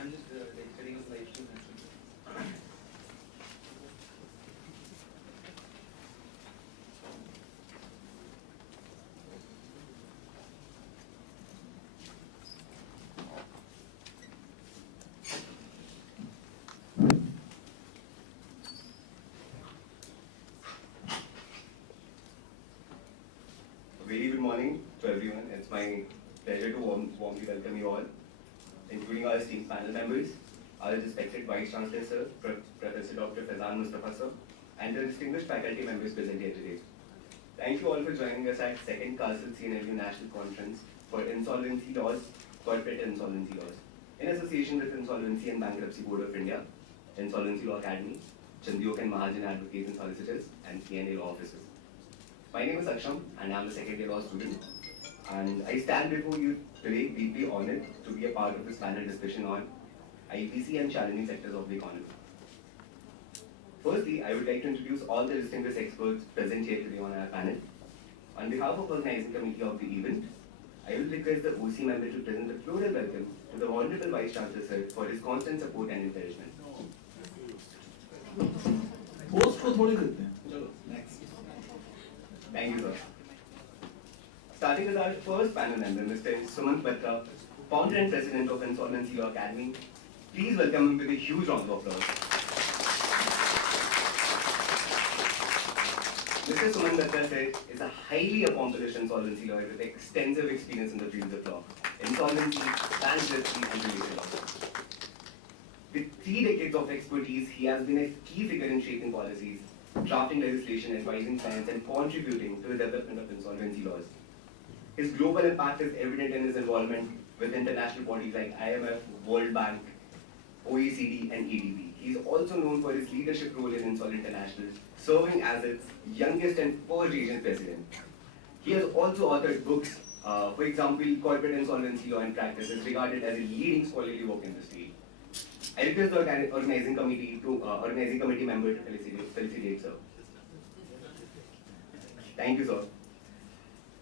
I'm just setting up live stream. Very good morning to everyone. It's my pleasure to warmly welcome you all, including our esteemed panel members, our respected Vice Chancellor Sir, Professor Dr. Faizan Mustafa Sir, and the distinguished faculty members present here today. Thank you all for joining us at 2nd CARCIL CNLU National Conference for Insolvency Laws, Corporate Insolvency Laws, in association with Insolvency and Bankruptcy Board of India, Insolvency Law Academy, Chandiok and Mahajan Advocates and Solicitors, and CNA Law Offices. My name is Aksham, and I'm a second-year law student. And I stand before you today deeply honored to be a part of this panel discussion on IPC and challenging sectors of the economy. Firstly, I would like to introduce all the distinguished experts present here today on our panel. On behalf of the organizing committee of the event, I will request the OC member to present the floral welcome to the Honorable Vice Chancellor Sir for his constant support and encouragement. Thank you, sir. Starting with our first panel member, Mr. Sumant Batra, founder and president of Insolvency Law Academy. Please welcome him with a huge round of applause. Mr. Sumant Batra sir is a highly accomplished insolvency lawyer with extensive experience in the fields of law, insolvency, bankruptcy, and related law. With 3 decades of expertise, he has been a key figure in shaping policies, drafting legislation, advising clients, and contributing to the development of insolvency laws. His global impact is evident in his involvement with international bodies like IMF, World Bank, OECD, and EDB. He is also known for his leadership role in Insol International, serving as its youngest and first regional president. He has also authored books, for example, Corporate Insolvency Law and Practice is regarded as a leading scholarly work in this field. I request the organizing committee member to felicitate sir. Thank you, sir.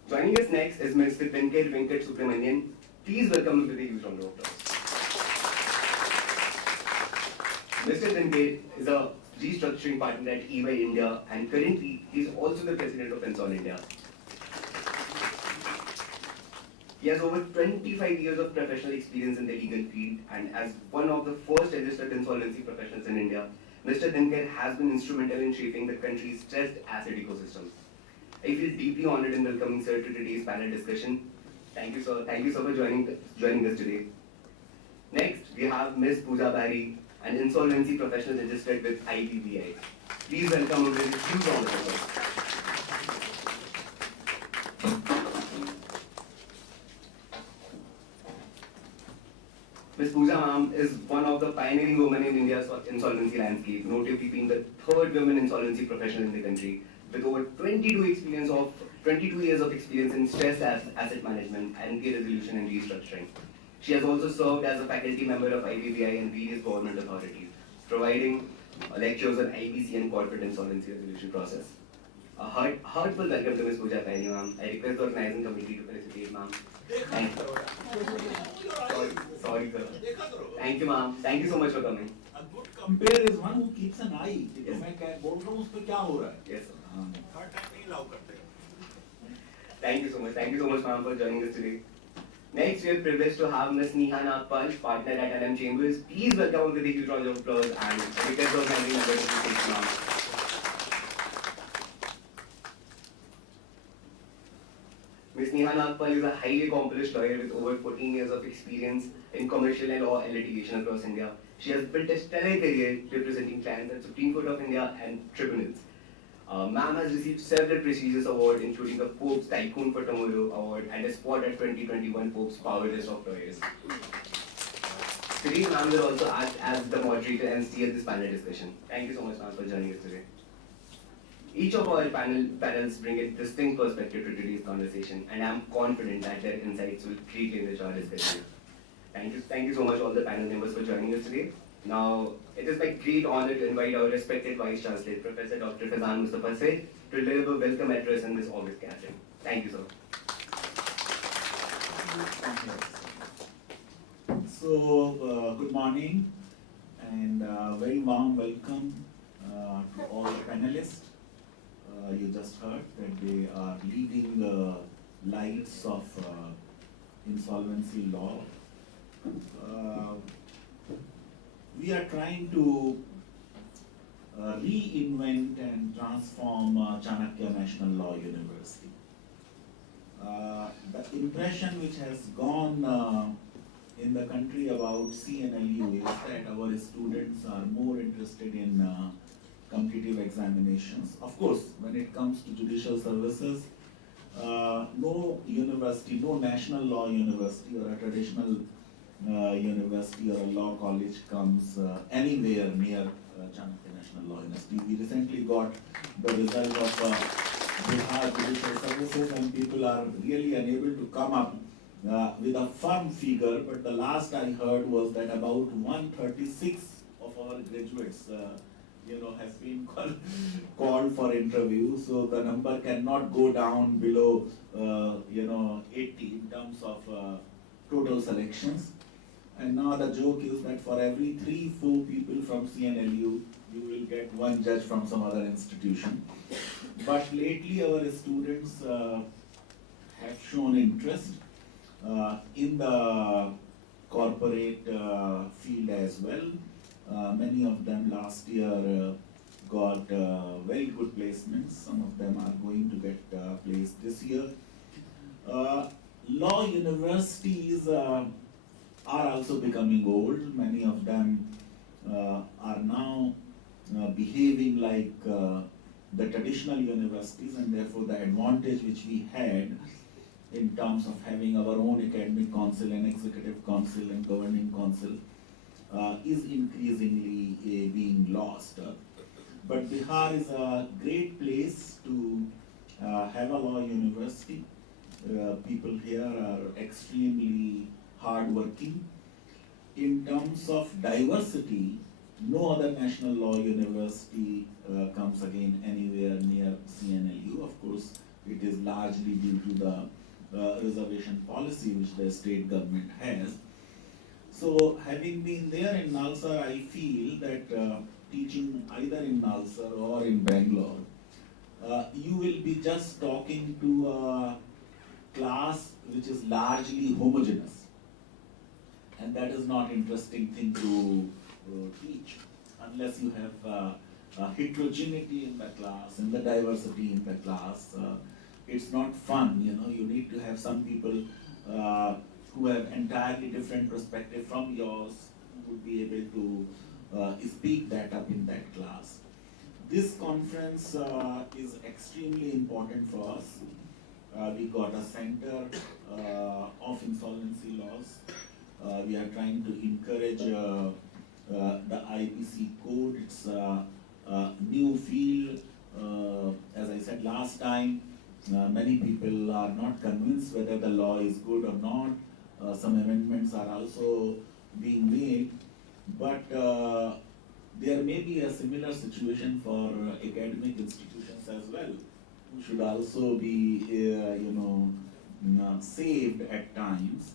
Joining us next is Mr. Venkat Subramanian. Please welcome him with a huge round of applause. Mr. Venkat is a restructuring partner at EY India, and currently he is also the president of Insol India. He has over 25 years of professional experience in the legal field, and as one of the first registered insolvency professionals in India, Mr. Dinkar has been instrumental in shaping the country's stressed asset ecosystem. I feel deeply honored in welcoming sir to today's panel discussion. Thank you, sir. Thank you, sir, for joining us today. Next, we have Ms. Pooja Bari, an insolvency professional registered with IPBI. Please welcome her with a huge round of applause. Ms. Pooja ma'am is one of the pioneering women in India's insolvency landscape, notably being the 3rd woman insolvency professional in the country, with over 22 years of experience in stressed asset management, NPA resolution, and restructuring. She has also served as a faculty member of IPBI and various government authorities, providing lectures on IPC and corporate insolvency resolution process. A heartfelt welcome to Ms. Pooja Bari ma'am. I request the organizing committee to felicitate ma'am. Sorry, sir. Thank you, ma'am. Thank you so much for coming. A good compare is one who keeps an eye. Yes. Yes, sir. Thank you so much. Thank you so much, ma'am, for joining us today. Next, we are privileged to have Ms. Neha Nagpal, partner at LM Chambers. Please welcome her with a huge round of applause and request the organizing member to take ma'am. Ms. Neha Nagpal is a highly accomplished lawyer with over 14 years of experience in commercial and law and litigation across India. She has built a stellar career representing clients at Supreme Court of India and tribunals. Ma'am has received several prestigious awards, including the Forbes Tycoon for Tomorrow Award and a spot at 2021 Forbes Power List of Lawyers. Today, ma'am will also act as the moderator and steer this panel discussion. Thank you so much, ma'am, for joining us today. Each of our panels bring a distinct perspective to today's conversation, and I'm confident that their insights will greatly enrich our discussion. Thank you so much all the panel members for joining us today. Now, it is my great honor to invite our respected Vice Chancellor, Professor Dr. Faizan Mustafa Sir, to deliver a welcome address in this August gathering. Thank you, sir. Good morning and very warm welcome to all the panelists. You just heard that they are leading the lights of insolvency law. We are trying to reinvent and transform Chanakya National Law University. The impression which has gone in the country about CNLU is that our students are more interested in competitive examinations. Of course, when it comes to judicial services, no university, no national law university or a traditional university or a law college comes anywhere near Chanakya National Law University. We recently got the result of Bihar Judicial Services, and people are really unable to come up with a firm figure, but the last I heard was that about 136 of our graduates has been called for interview, so the number cannot go down below 80 in terms of total selections. And now the joke is that for every 3-4 people from CNLU, you will get one judge from some other institution. But lately our students have shown interest in the corporate field as well. Many of them last year got very good placements. Some of them are going to get placed this year. Law universities are also becoming old. Many of them are now behaving like the traditional universities, and therefore the advantage which we had in terms of having our own academic council and executive council and governing council is increasingly being lost. But Bihar is a great place to have a law university. People here are extremely hardworking. In terms of diversity, no other national law university comes again anywhere near CNLU. Of course, it is largely due to the reservation policy which the state government has. So, having been there in Nalsar, I feel that teaching either in Nalsar or in Bangalore, you will be just talking to a class which is largely homogeneous. And that is not an interesting thing to teach unless you have heterogeneity in the class and the diversity in the class. It's not fun, you need to have some people who have entirely different perspective from yours, who would be able to speak that up in that class. This conference is extremely important for us. We got a center of insolvency laws. We are trying to encourage the IPC code. It's a new field. As I said last time, many people are not convinced whether the law is good or not. Some amendments are also being made, but there may be a similar situation for academic institutions as well, who should also be, saved at times.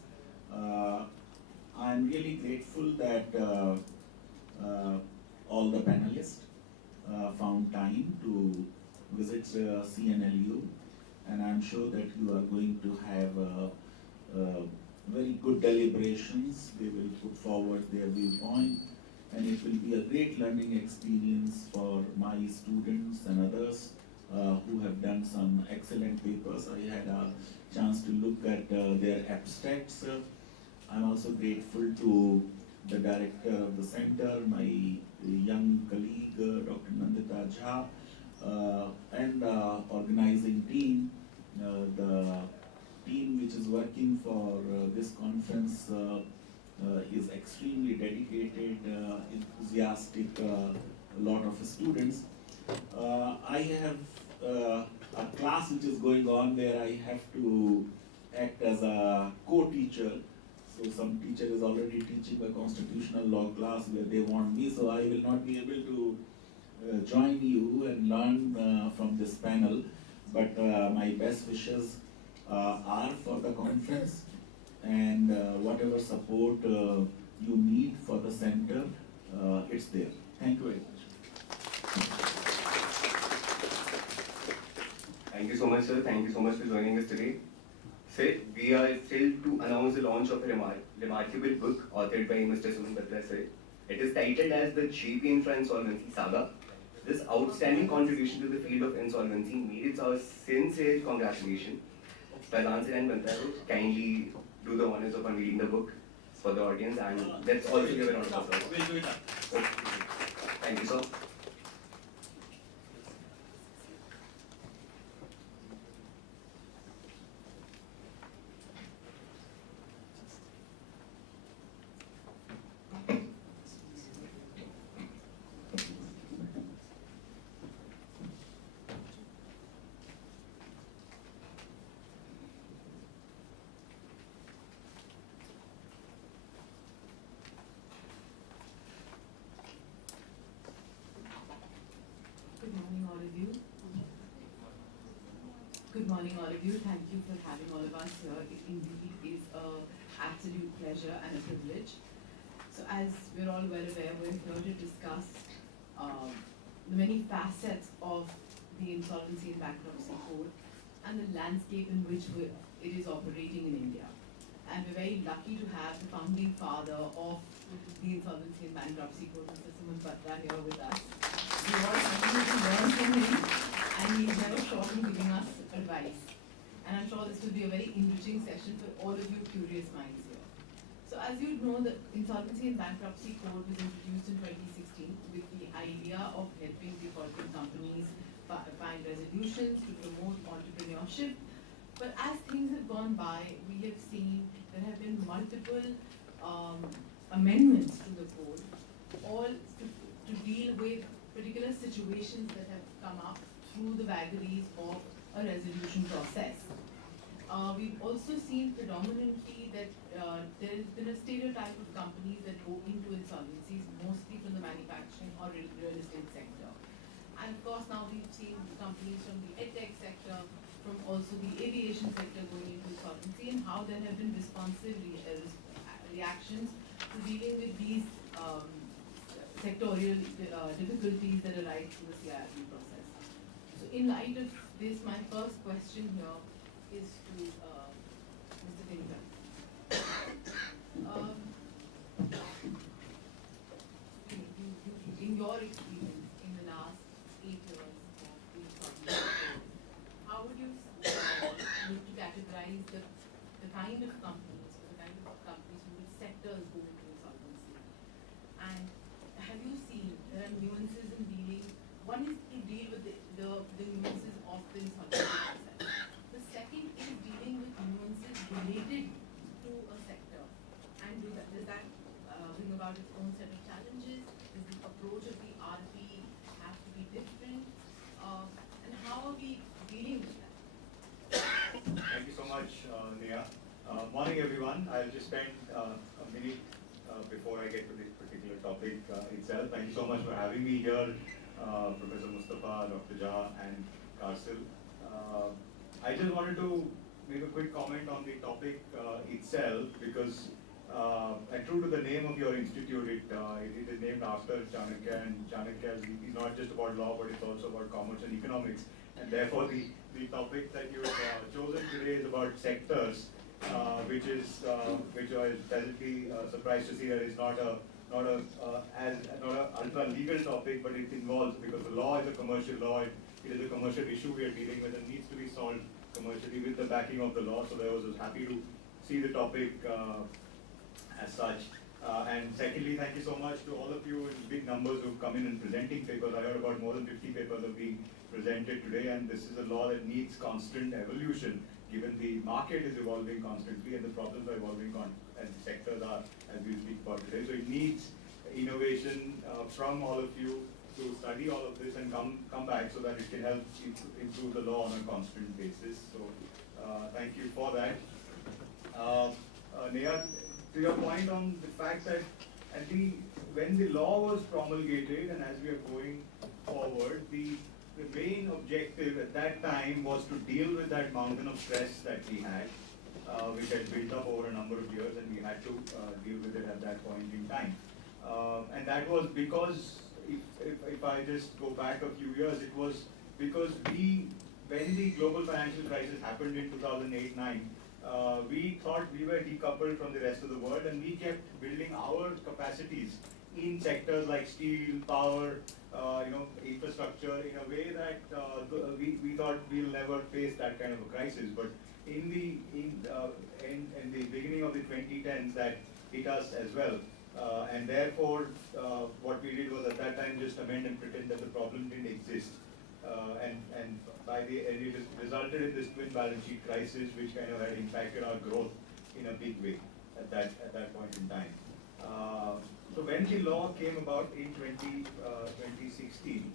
I'm really grateful that all the panelists found time to visit CNLU, and I'm sure that you are going to have very good deliberations. They will put forward their viewpoint, and it will be a great learning experience for my students and others who have done some excellent papers. I had a chance to look at their abstracts. I'm also grateful to the director of the center, my young colleague, Dr. Nandita Jha, and the organizing team, the team which is working for this conference is extremely dedicated, enthusiastic, a lot of students. I have a class which is going on where I have to act as a co-teacher. So some teacher is already teaching a constitutional law class where they want me, so I will not be able to join you and learn from this panel. But my best wishes are for the conference. and whatever support you need for the center, it's there. Thank you very much. Thank you so much, sir. Thank you so much for joining us today. Sir, we are thrilled to announce the launch of a remarkable book authored by Mr. Suman Batra, sir. It is titled as the JP Infra Insolvency Saga. This outstanding contribution to the field of insolvency merits our sincere congratulations. Pradhan sir and Batra sir, kindly do the honors of unveiling the book for the audience, and let's also give a round of applause. We'll do it now. Okay. Thank you, sir. Good morning, all of you. Good morning, all of you. Thank you for having all of us here. It indeed is an absolute pleasure and a privilege. So as we're all well aware, we're here to discuss the many facets of the Insolvency and Bankruptcy Code and the landscape in which it is operating in India. And we're very lucky to have the founding father of the Insolvency and Bankruptcy Code, Mr. Suman Batra, here with us. We all continue to learn from him, and he's never short in giving us advice. And I'm sure this will be a very enriching session for all of you curious minds here. So as you know, the Insolvency and Bankruptcy Code was introduced in 2016 with the idea of helping defaulting companies find resolutions to promote entrepreneurship. But as things have gone by, we have seen there have been multiple amendments to the code, all to deal with particular situations that have come up through the vagaries of a resolution process. We've also seen predominantly that there has been a stereotype of companies that go into insolvencies, mostly from the manufacturing or real estate sector. And of course, now we've seen companies from the edtech sector, from also the aviation sector going into insolvency, and how there have been responsive reactions to dealing with these sectorial difficulties that arise through the CIRB process. So in light of this, my first question here is to Mr. Dinkar. In your experience in the last 8 years of the insolvency code, how would you look to categorize the kind of companies, or the kind of companies from which sectors go into insolvency? And have you seen there are nuances in dealing? One is to deal with the nuances of the insolvency process. The second is dealing with nuances related to a sector. And does that bring about its own set of challenges? Does the approach of the RP have to be different? And how are we dealing with that? Thank you so much, Neha. Morning, everyone. I'll just spend a minute before I get to this particular topic itself. Thank you so much for having me here, Professor Mustafa, Dr. Jha, and CARCIL. I just wanted to make a quick comment on the topic itself, because and true to the name of your institute, it is named after Chanakya, and Chanakya is not just about law, but it's also about commerce and economics. And therefore, the topic that you've chosen today is about sectors, which I was pleasantly surprised to see that it's not a ultra legal topic, but it involves, because the law is a commercial law, it is a commercial issue we are dealing with and needs to be solved commercially with the backing of the law. So I was happy to see the topic as such. And secondly, thank you so much to all of you in big numbers who've come in and presenting papers. I heard about more than 50 papers are being presented today, and this is a law that needs constant evolution, given the market is evolving constantly and the problems are evolving as the sectors are, as we speak about today. So it needs innovation from all of you to study all of this and come back so that it can help improve the law on a constant basis. So thank you for that. Neha, to your point on the fact that when the law was promulgated and as we are going forward, the main objective at that time was to deal with that mountain of stress that we had which had built up over a number of years, and we had to deal with it at that point in time. And that was because, if I just go back a few years, it was because when the global financial crisis happened in 2008-9, we thought we were decoupled from the rest of the world, and we kept building our capacities in sectors like steel, power, infrastructure, in a way that we thought we'll never face that kind of a crisis. But in the beginning of the 2010s, that hit us as well. And therefore, what we did was at that time just amend and pretend that the problem didn't exist. And it resulted in this twin balance sheet crisis, which kind of had impacted our growth in a big way at that point in time. So when the law came about in 2016,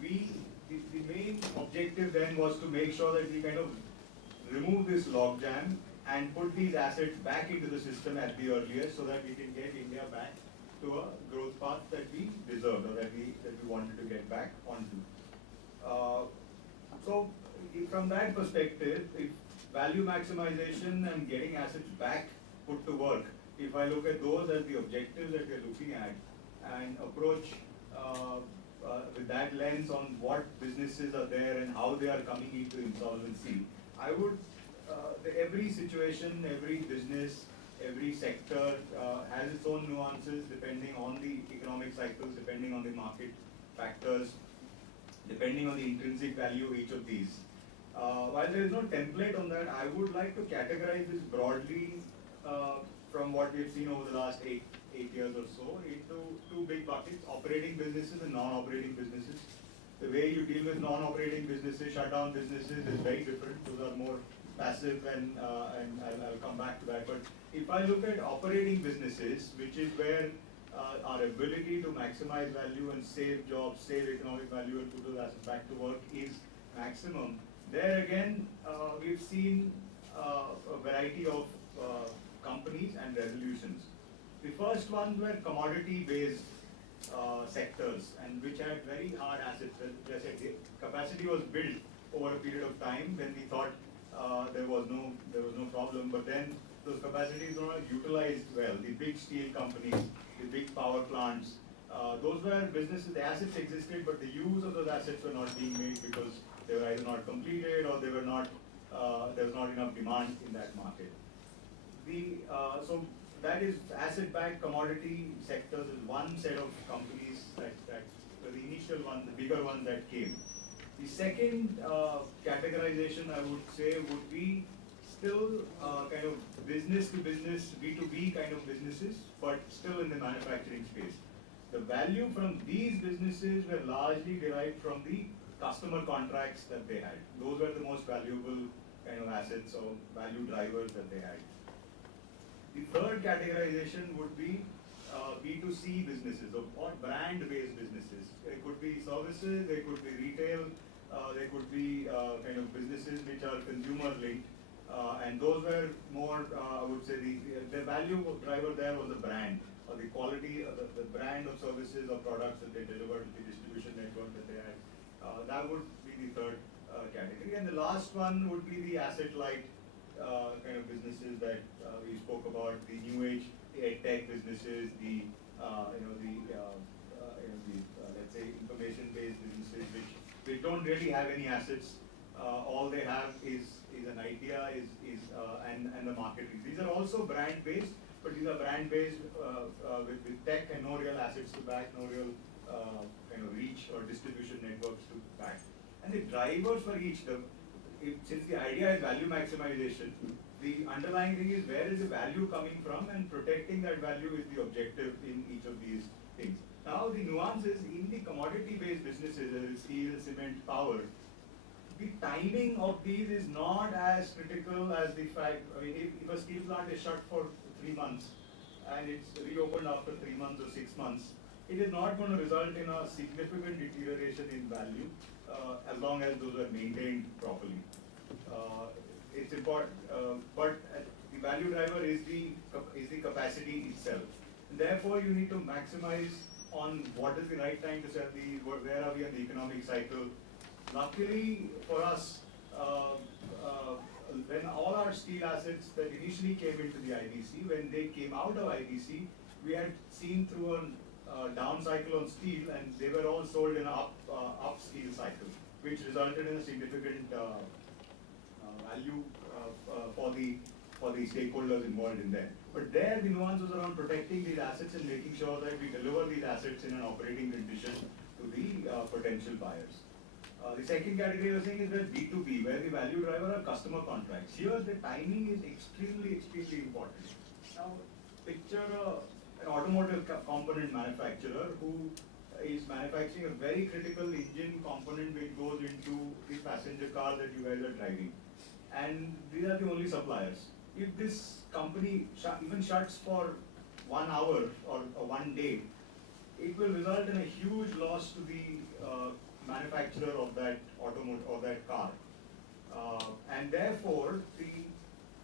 the main objective then was to make sure that we kind of remove this logjam and put these assets back into the system at the earliest, so that we can get India back to a growth path that we deserved, or that we wanted to get back onto. So from that perspective, if value maximization and getting assets back put to work, if I look at those as the objectives that we're looking at, and approach with that lens on what businesses are there and how they are coming into insolvency, I would, every situation, every business, every sector has its own nuances depending on the economic cycles, depending on the market factors, depending on the intrinsic value of each of these. While there is no template on that, I would like to categorize this broadly from what we've seen over the last eight years or so into two big buckets: operating businesses and non-operating businesses. The way you deal with non-operating businesses, shutdown businesses, is very different. Those are more passive, and I'll come back to that. But if I look at operating businesses, which is where our ability to maximize value and save jobs, save economic value, and put those assets back to work is maximum, there again, we've seen a variety of companies and resolutions. The first ones were commodity-based sectors, and which had very hard assets. As I said, capacity was built over a period of time when we thought there was no problem, but then those capacities were not utilized well. The big steel companies, the big power plants, those were businesses. The assets existed, but the use of those assets were not being made because they were either not completed, or they were not. There was not enough demand in that market. So that is asset-backed commodity sectors is one set of companies that were the initial one, the bigger one that came. The second categorization, I would say, would be still kind of business to business, B2B kind of businesses, but still in the manufacturing space. The value from these businesses were largely derived from the customer contracts that they had. Those were the most valuable kind of assets or value drivers that they had. The third categorization would be B2C businesses, or brand-based businesses. They could be services, they could be retail, they could be kind of businesses which are consumer-linked, and those were more, I would say, the value driver there was the brand, or the quality, the brand of services or products that they delivered, the distribution network that they had. That would be the third category. And the last one would be the asset-light kind of businesses that we spoke about, the new age tech businesses, the let's say information-based businesses which don't really have any assets. All they have is an idea, and the market. These are also brand-based, but these are brand-based with tech and no real assets to back, no real kind of reach or distribution networks to back. And the drivers for each, since the idea is value maximization, the underlying thing is where is the value coming from, and protecting that value is the objective in each of these things. Now the nuance is in the commodity-based businesses, as steel, cement, power, the timing of these is not as critical as the fact, I mean, if a steel plant is shut for 3 months and it's reopened after 3 months or 6 months, it is not going to result in a significant deterioration in value as long as those are maintained properly. It's important, but the value driver is the capacity itself. Therefore, you need to maximize on what is the right time to sell these, where are we in the economic cycle. Luckily for us, when all our steel assets that initially came into the IBC, when they came out of IBC, we had seen through a down cycle on steel, and they were all sold in an up steel cycle, which resulted in a significant value for the stakeholders involved in there. But there, the nuance was around protecting these assets and making sure that we deliver these assets in an operating condition to the potential buyers. The second category I was saying is where B2B, where the value driver are customer contracts. Here, the timing is extremely important. Now, picture an automotive component manufacturer who is manufacturing a very critical engine component which goes into the passenger car that you guys are driving. And these are the only suppliers. If this company even shuts for 1 hour or 1 day, it will result in a huge loss to the manufacturer of that car. And therefore, the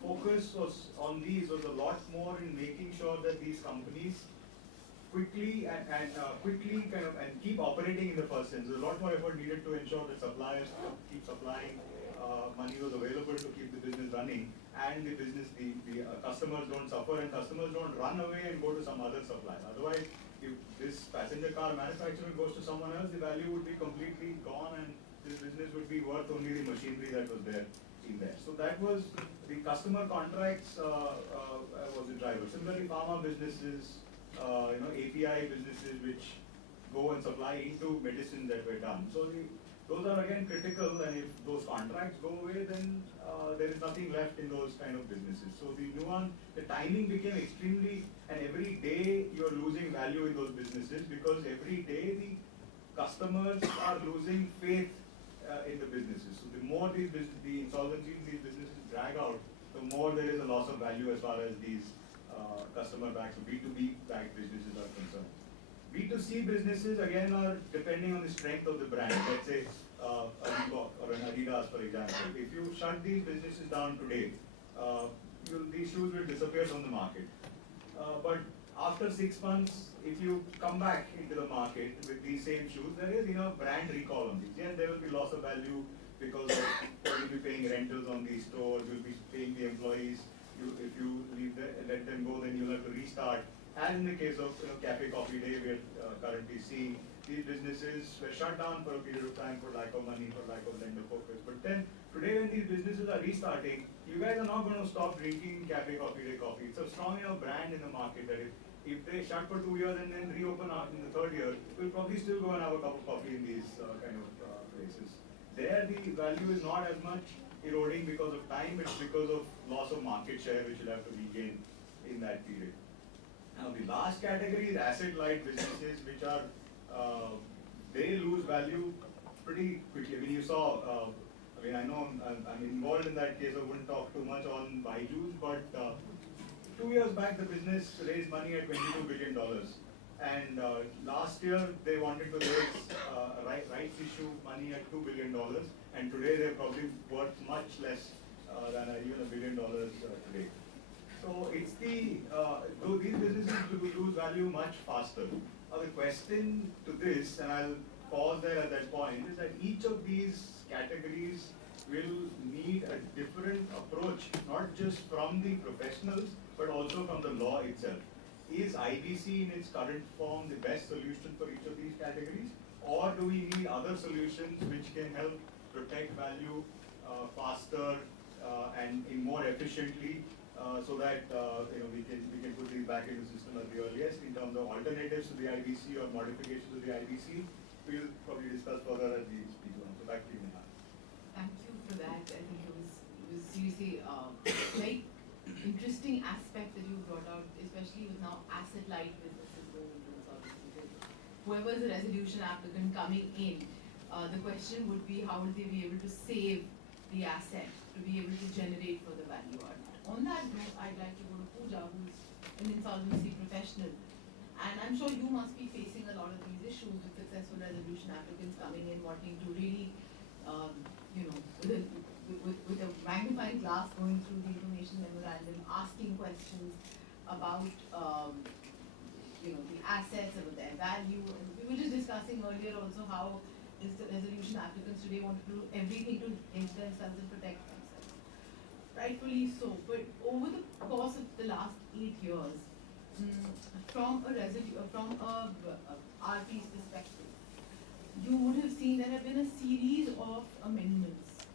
focus was on these was a lot more in making sure that these companies quickly and keep operating in the first instance. There's a lot more effort needed to ensure that suppliers keep supplying, money was available to keep the business running, and the customers don't suffer and customers don't run away and go to some other supplier. Otherwise, if this passenger car manufacturer goes to someone else, the value would be completely gone and this business would be worth only the machinery that was there in there. So that was the customer contracts was the driver. Similarly, pharma businesses, API businesses which go and supply into medicine that were done. So those are again critical, and if those contracts go away, then there is nothing left in those kind of businesses. So the timing became extremely, and every day you are losing value in those businesses because every day the customers are losing faith in the businesses. So the more the insolvencies in these businesses drag out, the more there is a loss of value as far as these customer backed, so B2B backed businesses are concerned. B2C businesses again are depending on the strength of the brand. Let's say a Reebok or an Adidas, for example. If you shut these businesses down today, these shoes will disappear from the market. But after 6 months, if you come back into the market with these same shoes, there is brand recall on these. Yes, there will be loss of value because you'll be paying rentals on these stores, you'll be paying the employees. If you let them go, then you'll have to restart. And in the case of Cafe Coffee Day, we are currently seeing these businesses were shut down for a period of time for lack of money, for lack of lender focus. But then today when these businesses are restarting, you guys are not going to stop drinking Cafe Coffee Day coffee. It's a strong enough brand in the market that if they shut for 2 years and then reopen in the 3rd year, we'll probably still go and have a cup of coffee in these kind of places. There the value is not as much eroding because of time, it's because of loss of market share which you'll have to regain in that period. Now the last category is asset-light businesses, which are, they lose value pretty quickly. I mean, you saw, I know I'm involved in that case, I wouldn't talk too much on Byju's, but 2 years back the business raised money at $22 billion. And last year they wanted to raise rights issue money at $2 billion, and today they're probably worth much less than even $1 billion today. So it's though these businesses lose value much faster. Now the question to this, and I'll pause there at that point, is that each of these categories will need a different approach, not just from the professionals, but also from the law itself. Is IBC in its current form the best solution for each of these categories? Or do we need other solutions which can help protect value faster and more efficiently so that we can put these back into the system at the earliest in terms of alternatives to the IBC or modifications to the IBC? We'll probably discuss further as we speak on. So back to you, Neha. Thank you for that. I think it was seriously very interesting aspect that you brought out, especially with now asset-light businesses going into insolvency. Whoever is a resolution applicant coming in, the question would be how would they be able to save the asset to be able to generate further value out. On that note, I'd like to go to Pooja, who's an insolvency professional. And I'm sure you must be facing a lot of these issues with successful resolution applicants coming in wanting to really, with a magnifying glass going through the information memorandum, asking questions about, the assets and their value. And we were just discussing earlier also how the resolution applicants today want to do everything to hedge themselves and protect themselves. rightfully so. But over the course of the last 8 years, from a RP's perspective, you would have seen there have been a series of amendments.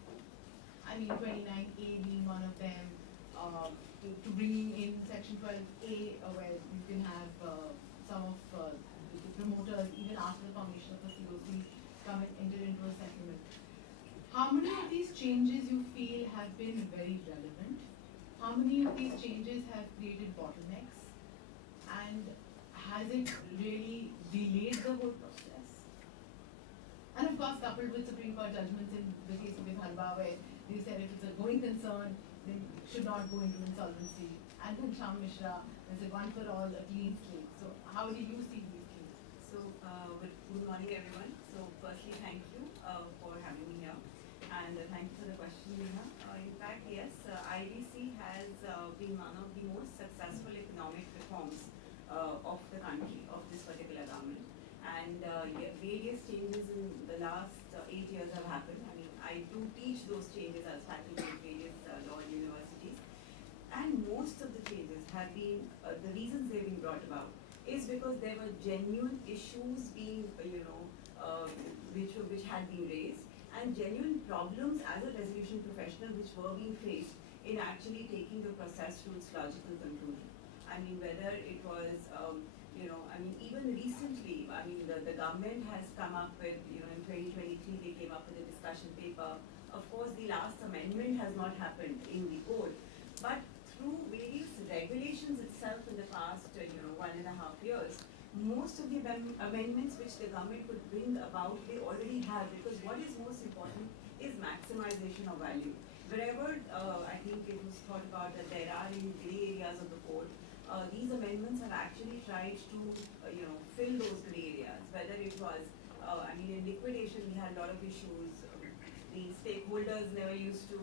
I mean, 29A being one of them, to bringing in Section 12A, where you can have some of the promoters, even after the formation of the COC, come and enter into a settlement. How many of these changes you feel have been very relevant? How many of these changes have created bottlenecks? And has it really delayed the whole process? And of course, coupled with Supreme Court judgments in the case of Vidarbha, where they said if it's a going concern, then it should not go into insolvency. And then Sham Mishra, they said one for all, a clean slate. So how do you see these things? So, good morning everyone. So firstly, thank you for having me here. And thank you for the question, Neha. In fact, yes, IBC has been one of the most successful economic reforms of the country, of this particular government. And various changes in the last 8 years have happened. I mean, I do teach those changes as faculty at various law universities. And most of the changes have been, the reasons they've been brought about is because there were genuine issues being, which had been raised, and genuine problems as a resolution professional which were being faced in actually taking the process to its logical conclusion. I mean, whether it was, even recently, I mean, the government has come up with, in 2023, they came up with a discussion paper. Of course, the last amendment has not happened in the code, but through various regulations itself in the past, 1.5 years, most of the amendments which the government could bring about, they already have, because what is most important is maximization of value. Wherever I think it was thought about that there are any gray areas of the code, these amendments have actually tried to, fill those gray areas. Whether it was, in liquidation we had a lot of issues. The stakeholders never used to,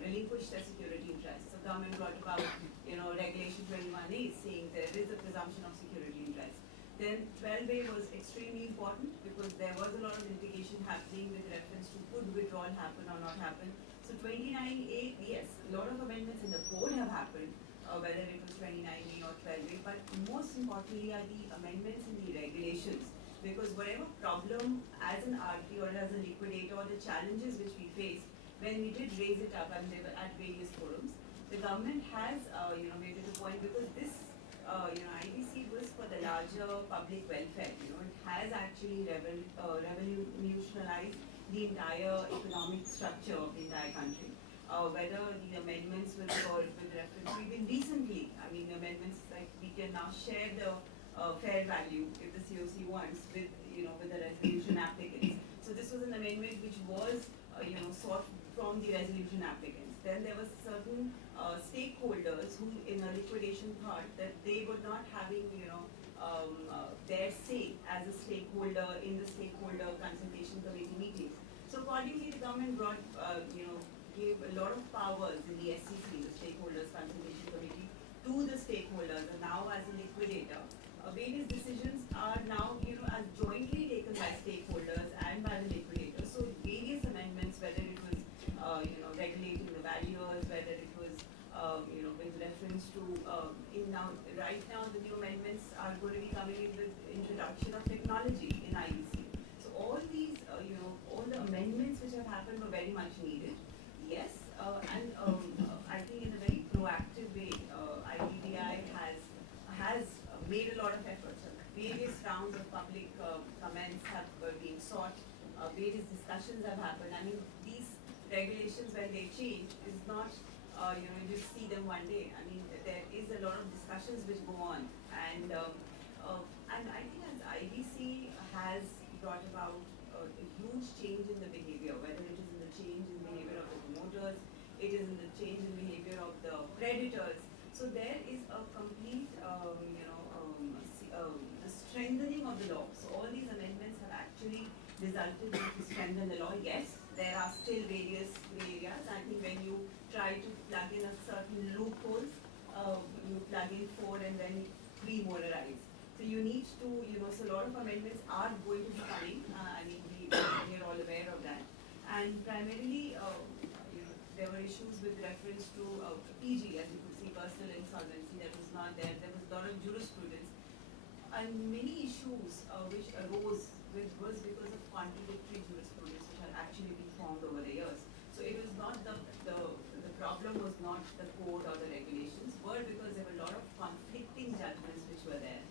relinquish their security interests. So government brought about, Regulation 21A saying there is a presumption of security interest. Then 12A was extremely important because there was a lot of litigation happening with reference to could withdrawal happen or not happen. So 29A, yes, a lot of amendments in the code have happened, whether it was 29A or 12A, but most importantly are the amendments in the regulations. Because whatever problem as an RP or as a liquidator, or the challenges which we faced, when we did raise it up and they were at various forums, the government has, made it a point, because this, IBC was for the larger public welfare. It has actually revolutionized the entire economic structure of the entire country. Whether the amendments with reference, even recently, amendments like we can now share the fair value if the COC wants with the resolution applicants. So this was an amendment which was sought from the resolution applicants. Then there was certain stakeholders who in a liquidation thought that they were not having their say as a stakeholder in the stakeholder consultation committee meetings. So accordingly, the government brought gave a lot of powers in the SCC, the Stakeholders Consultation Committee, to the stakeholders, and now as a liquidator, various decisions are now, as jointly taken by stakeholders and by the liquidator. So various amendments, whether it was, regulating the valuers, whether it was, with reference to, right now the new amendments are going to be coming in with introduction of technology in IBC. So all these, all the amendments which have happened were very much needed. Yes, I think in a very proactive way, IBDI has made a lot of efforts. Various rounds of public comments have been sought. Various discussions have happened. These regulations, when they change, is not you just see them one day. There is a lot of discussions which go on, and I think as IBC has brought about a huge change in the behavior, whether it is in the change in behavior of the promoters, it is in the change in behavior of the creditors. So there is a complete, strengthening of the law. So all these amendments have actually resulted in to strengthen the law. Yes, there are still various areas. I think when you try to plug in a certain loopholes, you plug in 4 and then 3 more arise. So you need to, so a lot of amendments are going to be coming. We are all aware of that. And primarily, there were issues with reference to PG, as you could see, personal insolvency, that was not there. There was a lot of jurisprudence. And many issues which arose was because of contradictory jurisprudence which had actually been formed over the years. So it was not the problem was not the code or the regulations, but because there were a lot of conflicting judgments which were there.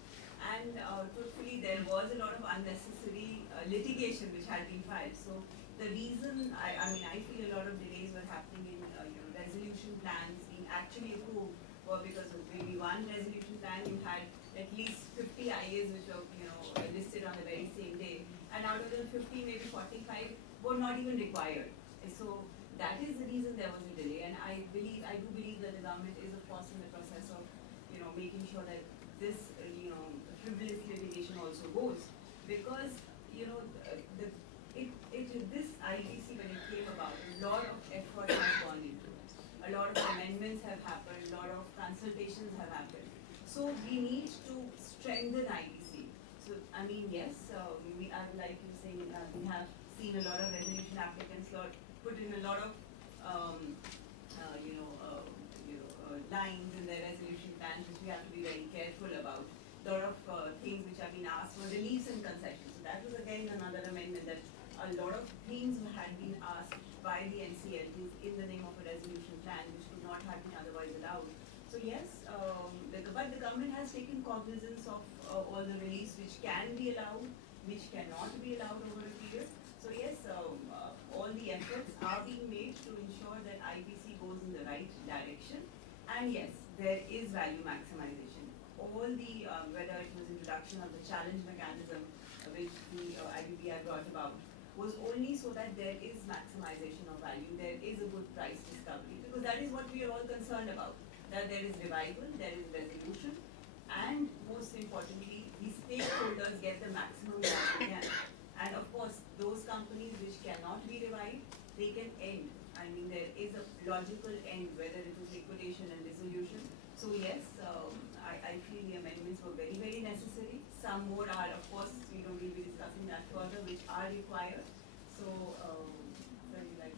And truthfully, there was a lot of unnecessary litigation which had been filed. So the reason, I feel a lot of delays were happening in resolution plans being actually approved were because of maybe one resolution plan you had at least 50 IAs which were listed on the very same day, and out of the 50, maybe 45 were not even required. And so that is the reason there was a delay, and I do believe that the government is of course in the process of making sure that this frivolous litigation also goes, because this IBC, when it came about, a lot of effort has gone into it. A lot of amendments have happened, a lot of consultations have happened. So we need to strengthen IBC. So yes, like you saying, we have seen a lot of resolution applicants put in a lot of lines in their resolution plans, which we have to be very careful about. A lot of things which have been asked for reliefs and concessions. So that was again another amendment, that a lot of things had been asked by the NCLTs in the name of a resolution plan, which could not have been otherwise allowed. So yes, but the government has taken cognizance of all the reliefs which can be allowed, which cannot be allowed over a period. So yes, all the efforts are being made to ensure that IBC goes in the right direction. And yes, there is value maximization. All the, whether it was introduction of the challenge mechanism, which the IBPI brought about, was only so that there is maximization of value, there is a good price discovery, because that is what we are all concerned about, that there is revival, there is resolution, and most importantly, the stakeholders get the maximum that they can. And of course, those companies which cannot be revived, they can end. There is a logical end, whether it is liquidation and dissolution. So yes, I feel the amendments were very, very necessary. Some more are, of course, we will be discussing that further, which are required. So, very like.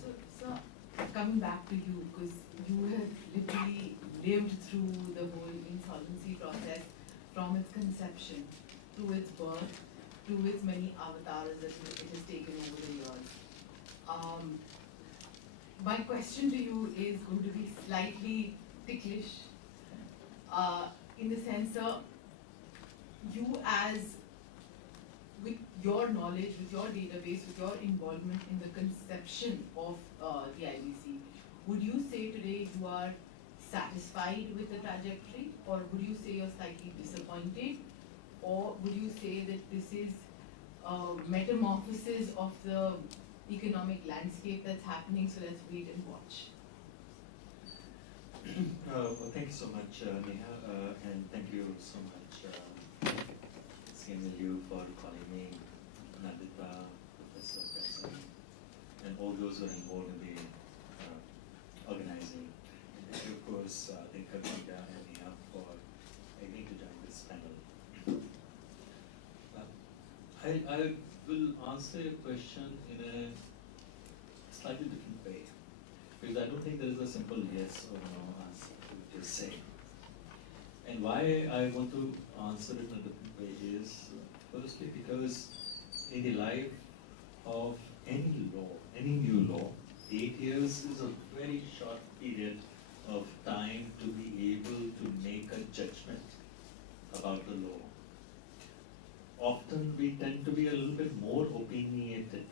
So, coming back to you, because you have literally lived through the whole insolvency process from its conception to its birth to its many avatars that it has taken over the years. My question to you is going to be slightly ticklish, in the sense of you, as with your knowledge, with your database, with your involvement in the conception of the IBC, would you say today you are satisfied with the trajectory, or would you say you're slightly disappointed, or would you say that this is a metamorphosis of the economic landscape that's happening, so let's wait and watch? Well, thank you so much, Neha, and thank you so much, CNLU, for calling me, Nandita, Professor Preston, and all those who are involved in the organizing. And thank you, of course, Dinka and Neha for agreeing to join this panel. I will answer your question in a slightly different way, because I don't think there is a simple yes or no answer to what you're saying. And why I want to answer it in a different way is, firstly, because in the life of any law, any new law, 8 years is a very short period of time to be able to make a judgment about the law. Often we tend to be a little bit more opinionated,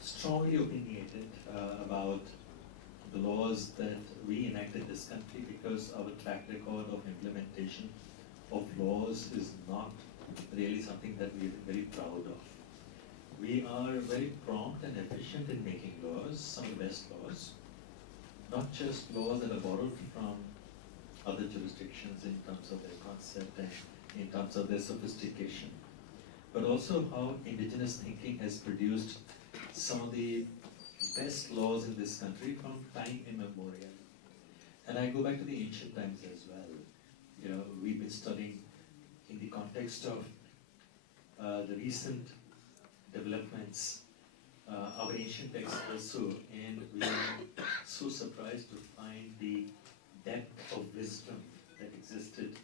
strongly opinionated about the laws that we enact in this country, because our track record of implementation of laws is not really something that we are very proud of. We are very prompt and efficient in making laws, some of the best laws, not just laws that are borrowed from other jurisdictions in terms of their concept and in terms of their sophistication, but also how indigenous thinking has produced some of the best laws in this country from time immemorial. And I go back to the ancient times as well. We've been studying in the context of the recent developments our ancient texts also, and we are so surprised to find the depth of wisdom that existed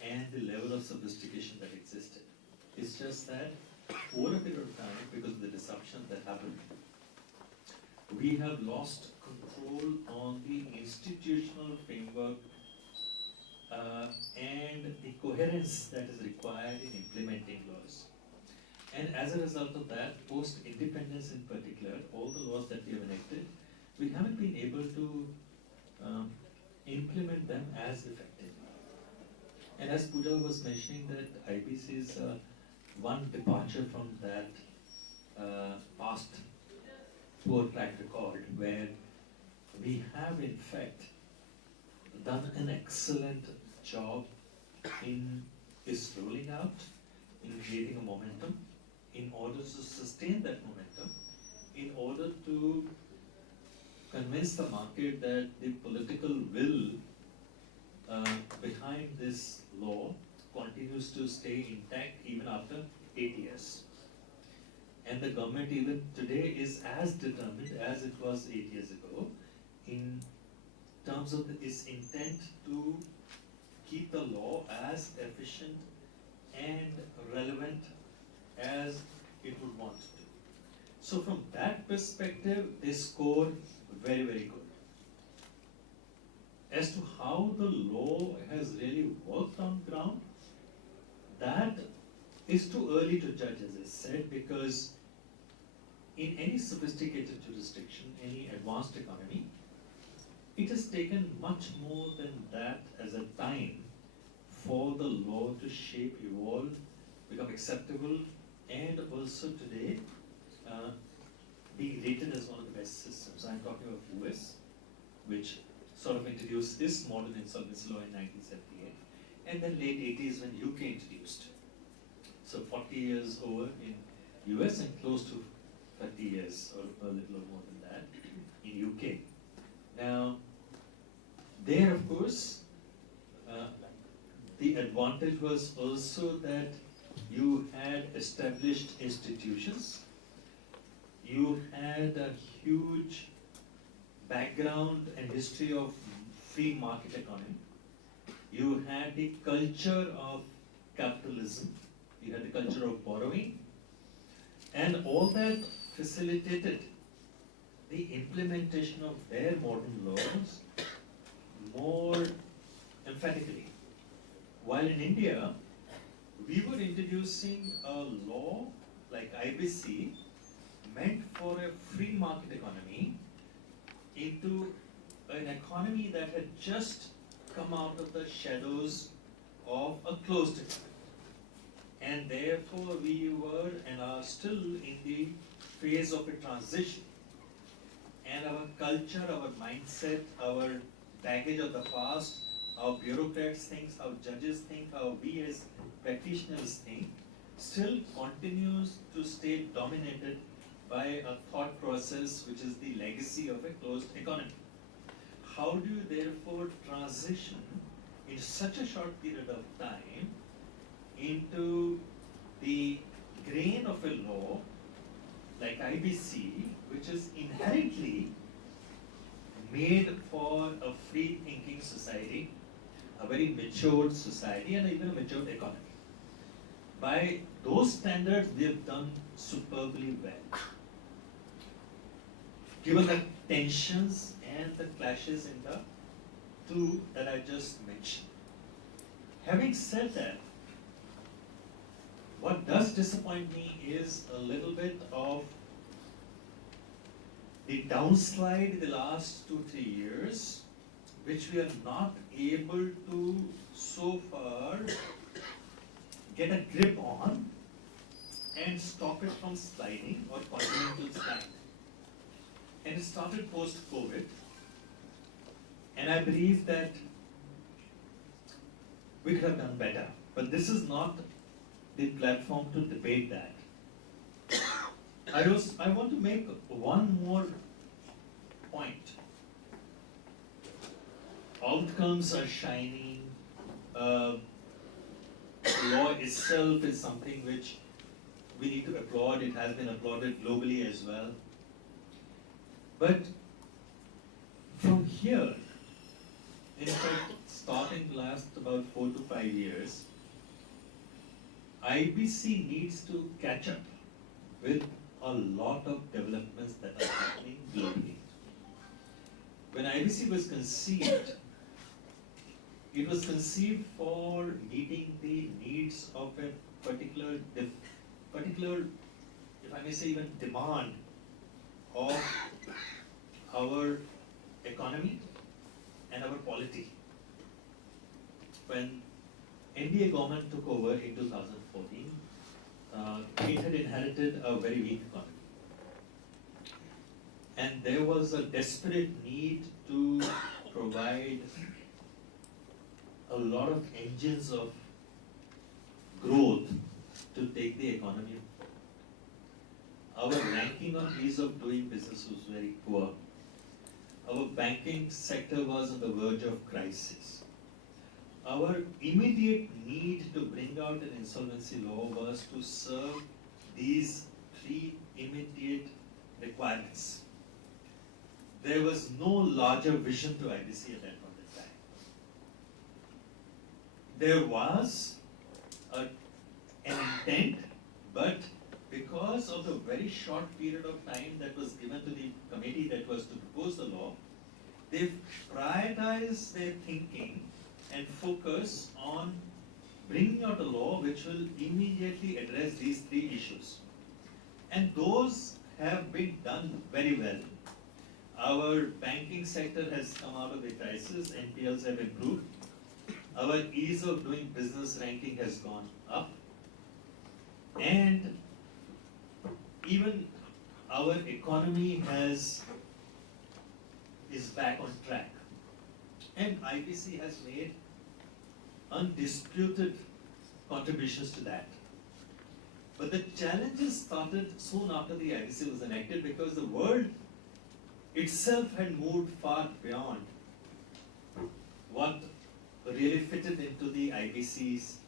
and the level of sophistication that existed. It's just that over a period of time, because of the disruption that happened, we have lost control on the institutional framework and the coherence that is required in implementing laws. And as a result of that, post-independence in particular, all the laws that we have enacted, we haven't been able to implement them as effectively. And as Pooja was mentioning, that IBC is one departure from that past poor track record, where we have in fact done an excellent job in its rolling out, in creating a momentum, in order to sustain that momentum, in order to convince the market that the political will behind this law continues to stay intact even after 8 years. And the government even today is as determined as it was 8 years ago in terms of its intent to keep the law as efficient and relevant as it would want to. So from that perspective, they score very, very good. As to how the law has really worked on ground, that is too early to judge, as I said, because in any sophisticated jurisdiction, any advanced economy, it has taken much more than that as a time for the law to shape, evolve, become acceptable, and also today be rated as one of the best systems. I'm talking about US, which sort of introduced this modern insolvency law in 1978, and then late 80s when UK introduced. So 40 years over in US and close to 30 years or a little more than that in UK. Now, there of course, the advantage was also that you had established institutions, you had a huge background and history of free market economy, you had the culture of capitalism, you had the culture of borrowing, and all that facilitated the implementation of their modern laws more emphatically. While in India, we were introducing a law like IBC meant for a free market economy into an economy that had just come out of the shadows of a closed economy. And therefore we were and are still in the phase of a transition. And our culture, our mindset, our baggage of the past, how bureaucrats think, how judges think, how we as practitioners think, still continues to stay dominated by a thought process which is the legacy of a closed economy. How do you therefore transition in such a short period of time into the grain of a law like IBC, which is inherently made for a free thinking society, a very matured society, and even a matured economy? By those standards, we have done superbly well. Given the tensions and the clashes in the two that I just mentioned. Having said that, what does disappoint me is a little bit of the downslide in the last 2-3 years, which we are not able to so far get a grip on and stop it from sliding or continuing to slide. And it started post-COVID, and I believe that we could have done better. But this is not the platform to debate that. I want to make one more point. Outcomes are shining. Law itself is something which we need to applaud. It has been applauded globally as well. But from here, in fact, starting last about 4 to 5 years, IBC needs to catch up with a lot of developments that are happening globally. When IBC was conceived, it was conceived for meeting the needs of a particular, if I may say, even demand of our economy and our polity. When NDA government took over in 2014, it had inherited a very weak economy. And there was a desperate need to provide a lot of engines of growth to take the economy forward. Our ranking on ease of doing business was very poor. Our banking sector was on the verge of crisis. Our immediate need to bring out an insolvency law was to serve these three immediate requirements. There was no larger vision to IBC at that point in time. There was an intent, but because of the very short period of time that was given to the committee that was to propose the law, they prioritized their thinking and focus on bringing out a law which will immediately address these three issues. And those have been done very well. Our banking sector has come out of the crisis, NPLs have improved. Our ease of doing business ranking has gone up. And even our economy is back on track. And IBC has made undisputed contributions to that. But the challenges started soon after the IBC was enacted because the world itself had moved far beyond what really fitted into the IBC's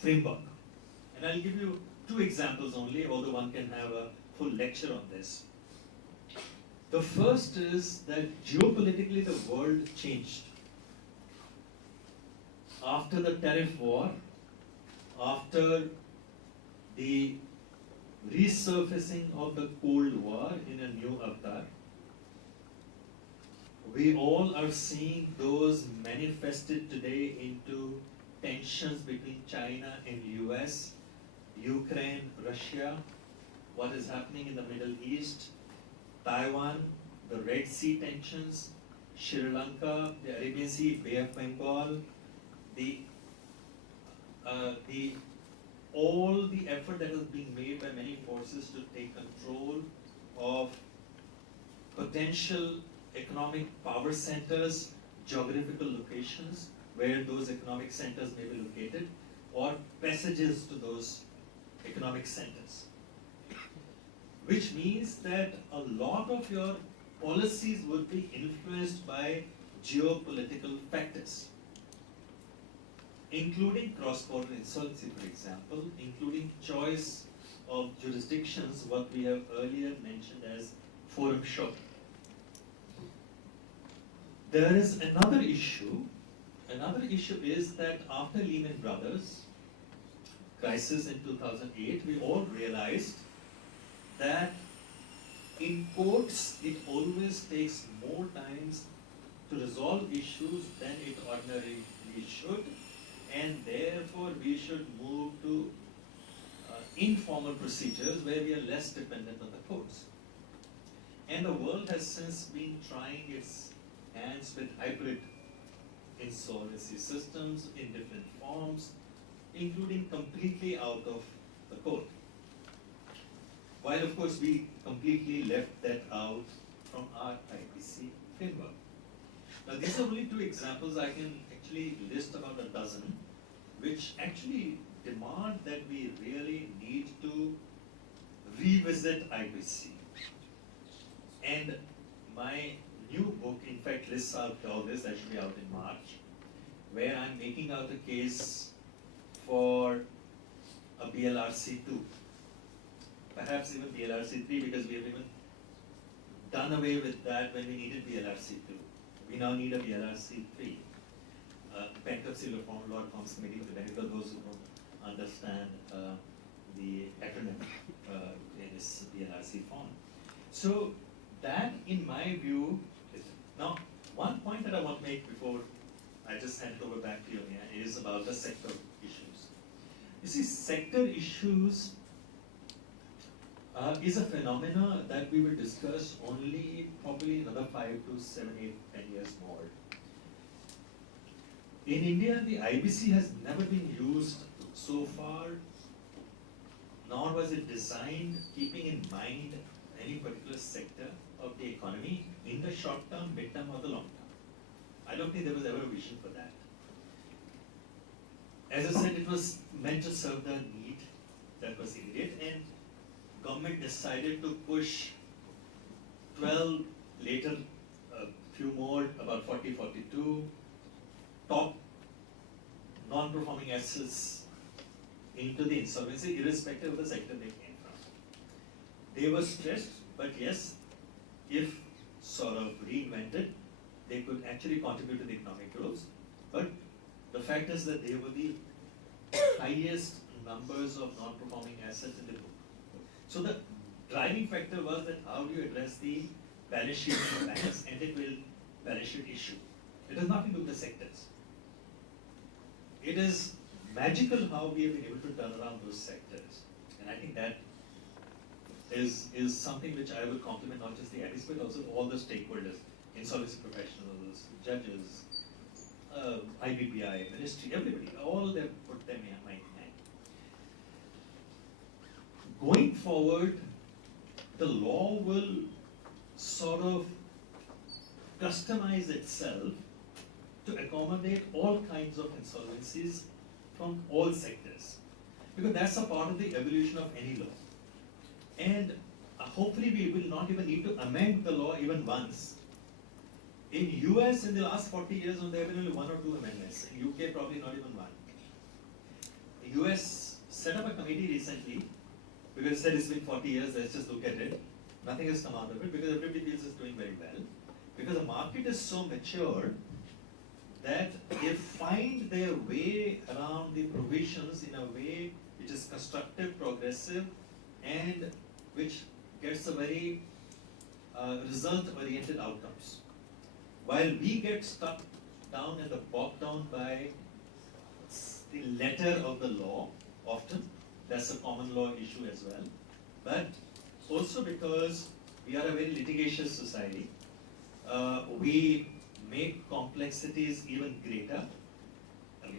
framework. And I'll give you two examples only, although one can have a full lecture on this. The first is that geopolitically the world changed. After the tariff war, after the resurfacing of the Cold War in a new avatar, we all are seeing those manifested today into tensions between China and US, Ukraine, Russia, what is happening in the Middle East, Taiwan, the Red Sea tensions, Sri Lanka, the Arabian Sea, Bay of Bengal, all the effort that is being made by many forces to take control of potential economic power centers, geographical locations where those economic centers may be located, or passages to those economic centers. Which means that a lot of your policies would be influenced by geopolitical factors, including cross-border insolvency, for example, including choice of jurisdictions, what we have earlier mentioned as forum shopping. There is another issue. Another issue is that after Lehman Brothers crisis in 2008, we all realized that in courts, it always takes more time to resolve issues than it ordinarily should, and therefore we should move to informal procedures where we are less dependent on the courts. And the world has since been trying its hands with hybrid insolvency systems in different forms, including completely out of the court. While of course we completely left that out from our IBC framework. Now these are only two examples. I can actually list about a dozen, which actually demand that we really need to revisit IBC. And my new book, in fact, lists out all this, that should be out in March, where I'm making out a case for a BLRC2, perhaps even BLRC3, because we have even done away with that when we needed BLRC 2. We now need a BLRC 3. Bankruptcy Law Reforms Committee, for the benefit of those who don't understand the acronym in this BLRC form. So that, in my view, is now one point that I want to make before I just hand it over back to you, Mia, is about the sector issues. You see, sector issues is a phenomena that we will discuss only probably another 5 to 7, 8, 10 years more. In India, the IBC has never been used so far, nor was it designed keeping in mind any particular sector of the economy in the short term, mid term, or the long term. I don't think there was ever a vision for that. As I said, it was meant to serve the need that was immediate, and government decided to push 12, later a few more, about 40, 42, top non-performing assets into the insolvency, irrespective of the sector they came from. They were stressed, but yes, if sort of reinvented, they could actually contribute to the economic growth. But the fact is that they were the highest numbers of non-performing assets in the book. So the driving factor was that how do you address the balance sheet of the banks, and it will balance sheet issue. It has nothing to do with the sectors. It is magical how we have been able to turn around those sectors. And I think that is something which I will compliment not just the IBC, but also all the stakeholders, insolvency professionals, judges, IBPI, ministry, everybody, all they put them in my hand. Going forward, the law will sort of customize itself to accommodate all kinds of insolvencies from all sectors, because that's a part of the evolution of any law. And hopefully we will not even need to amend the law even once. In US, in the last 40 years, there have been only 1 or 2 amendments. In UK, probably not even one. The US set up a committee recently, because it said it's been 40 years, let's just look at it. Nothing has come out of it, because everybody feels it's doing very well. Because the market is so mature that they find their way around the provisions in a way which is constructive, progressive, and which gets a very result-oriented outcomes. While we get stuck down and bogged down by the letter of the law, often, that's a common law issue as well, but also because we are a very litigious society, we make complexities even greater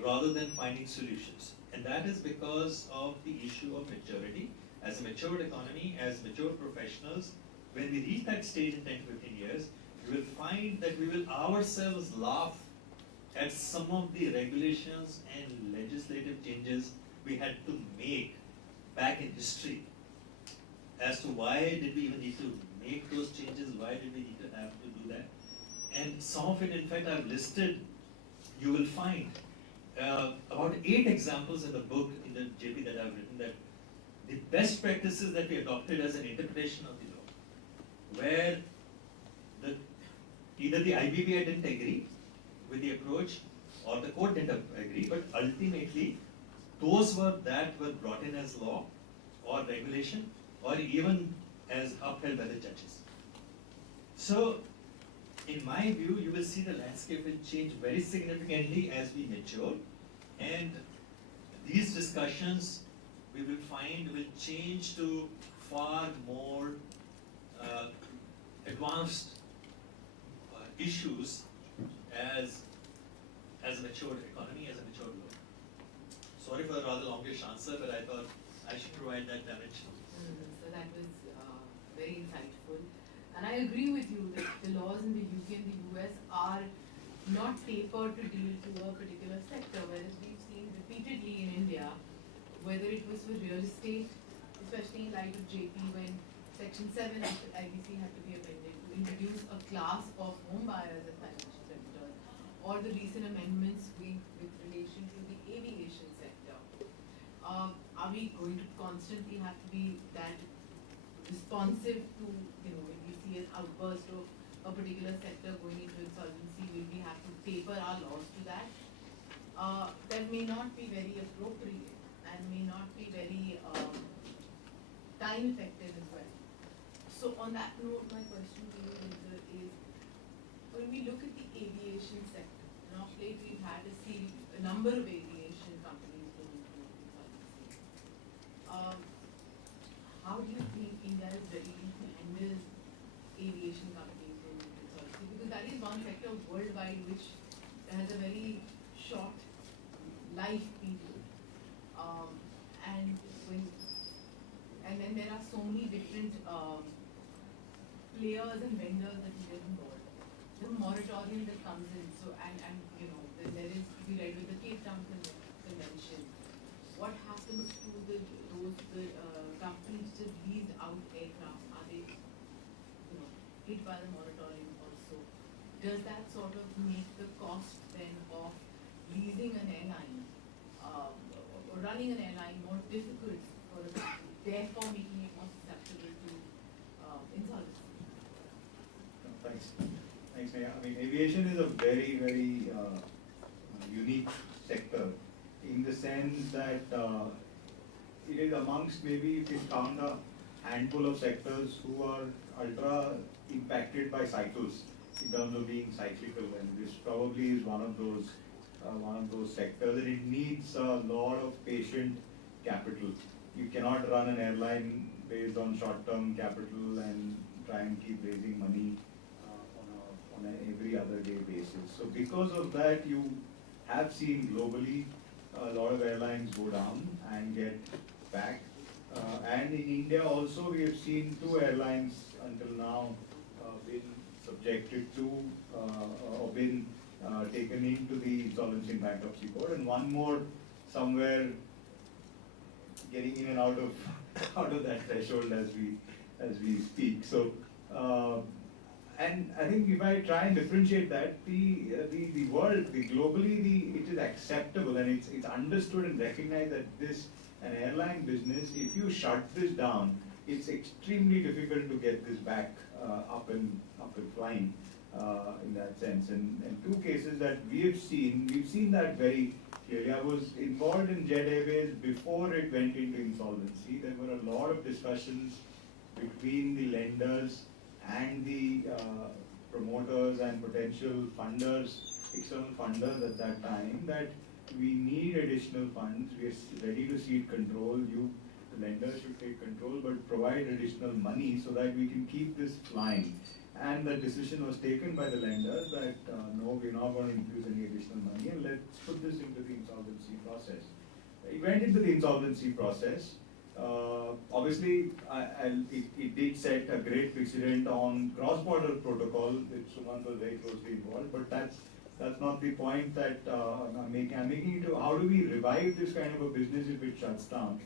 rather than finding solutions. And that is because of the issue of maturity. As a matured economy, as mature professionals, when we reach that stage in 10 to 15 years, we will find that we will ourselves laugh at some of the regulations and legislative changes we had to make back in history. As to why did we even need to make those changes, why did we need to have to do that? And some of it, in fact, I've listed, you will find about 8 examples in the book, in the JP that I've written, that the best practices that we adopted as an interpretation of the law, where either the IBBI didn't agree with the approach or the court didn't agree, but ultimately those that were brought in as law or regulation or even as upheld by the judges. So, in my view, you will see the landscape will change very significantly as we mature, and these discussions we will find will change to far more advanced issues as a matured economy, as a matured law. Sorry for the rather longish answer, but I thought I should provide that dimension. So that was very insightful. And I agree with you that the laws in the UK and the US are not tapered to deal to a particular sector, whereas we've seen repeatedly in India, whether it was for real estate, especially in light of JP when Section 7 of the IBC had to be amended to introduce a class of home buyers as financial creditors, or the recent amendments with relation to the aviation sector. Are we going to constantly have to be that responsive to, when we see an outburst of a particular sector going into insolvency, will we have to taper our laws to that? That may not be very appropriate and may not be very time effective as well. So on that note, my question to you, Linda, is when we look at the aviation sector, of late we've had a number of aviation companies going into insolvency. How do you think India is ready to handle aviation companies going into insolvency? Because that is one sector worldwide which has a very short life period. And then there are so many different players and vendors that get involved. The moratorium that comes in, so there is, we read with the Cape Town Convention. What happens to those companies that leased out aircraft? Are they hit by the moratorium also? Does that sort of make the cost then of leasing an airline or running an airline more difficult for a company, therefore making it more susceptible to insolvency? Thanks. Thanks, Neha. I mean, aviation is a very, very unique sector in the sense that it is amongst, maybe if you count a handful of sectors who are ultra impacted by cycles in terms of being cyclical, and this probably is one of those sectors, and it needs a lot of patient capital. You cannot run an airline based on short-term capital and try and keep raising money on an every other day basis. So because of that, you have seen globally a lot of airlines go down and get back. And in India also, we have seen 2 airlines until now been subjected to or been taken into the insolvency and bankruptcy court, and one more somewhere getting in and out of that threshold as we speak. So. And I think if I try and differentiate that, the world, globally, it is acceptable and it's understood and recognized that an airline business, if you shut this down, it's extremely difficult to get this back up and flying in that sense. And 2 cases that we've seen that very clearly. I was involved in Jet Airways before it went into insolvency. There were a lot of discussions between the lenders and the promoters and potential funders, external funders at that time, that we need additional funds. We are ready to cede control. The lenders should take control, but provide additional money so that we can keep this flying. And the decision was taken by the lenders that no, we're not going to infuse any additional money, and let's put this into the insolvency process. It went into the insolvency process. Obviously, it did set a great precedent on cross-border protocol, which Sumant was very closely involved, but that's not the point that I'm making. I'm making it to how do we revive this kind of a business if it shuts down?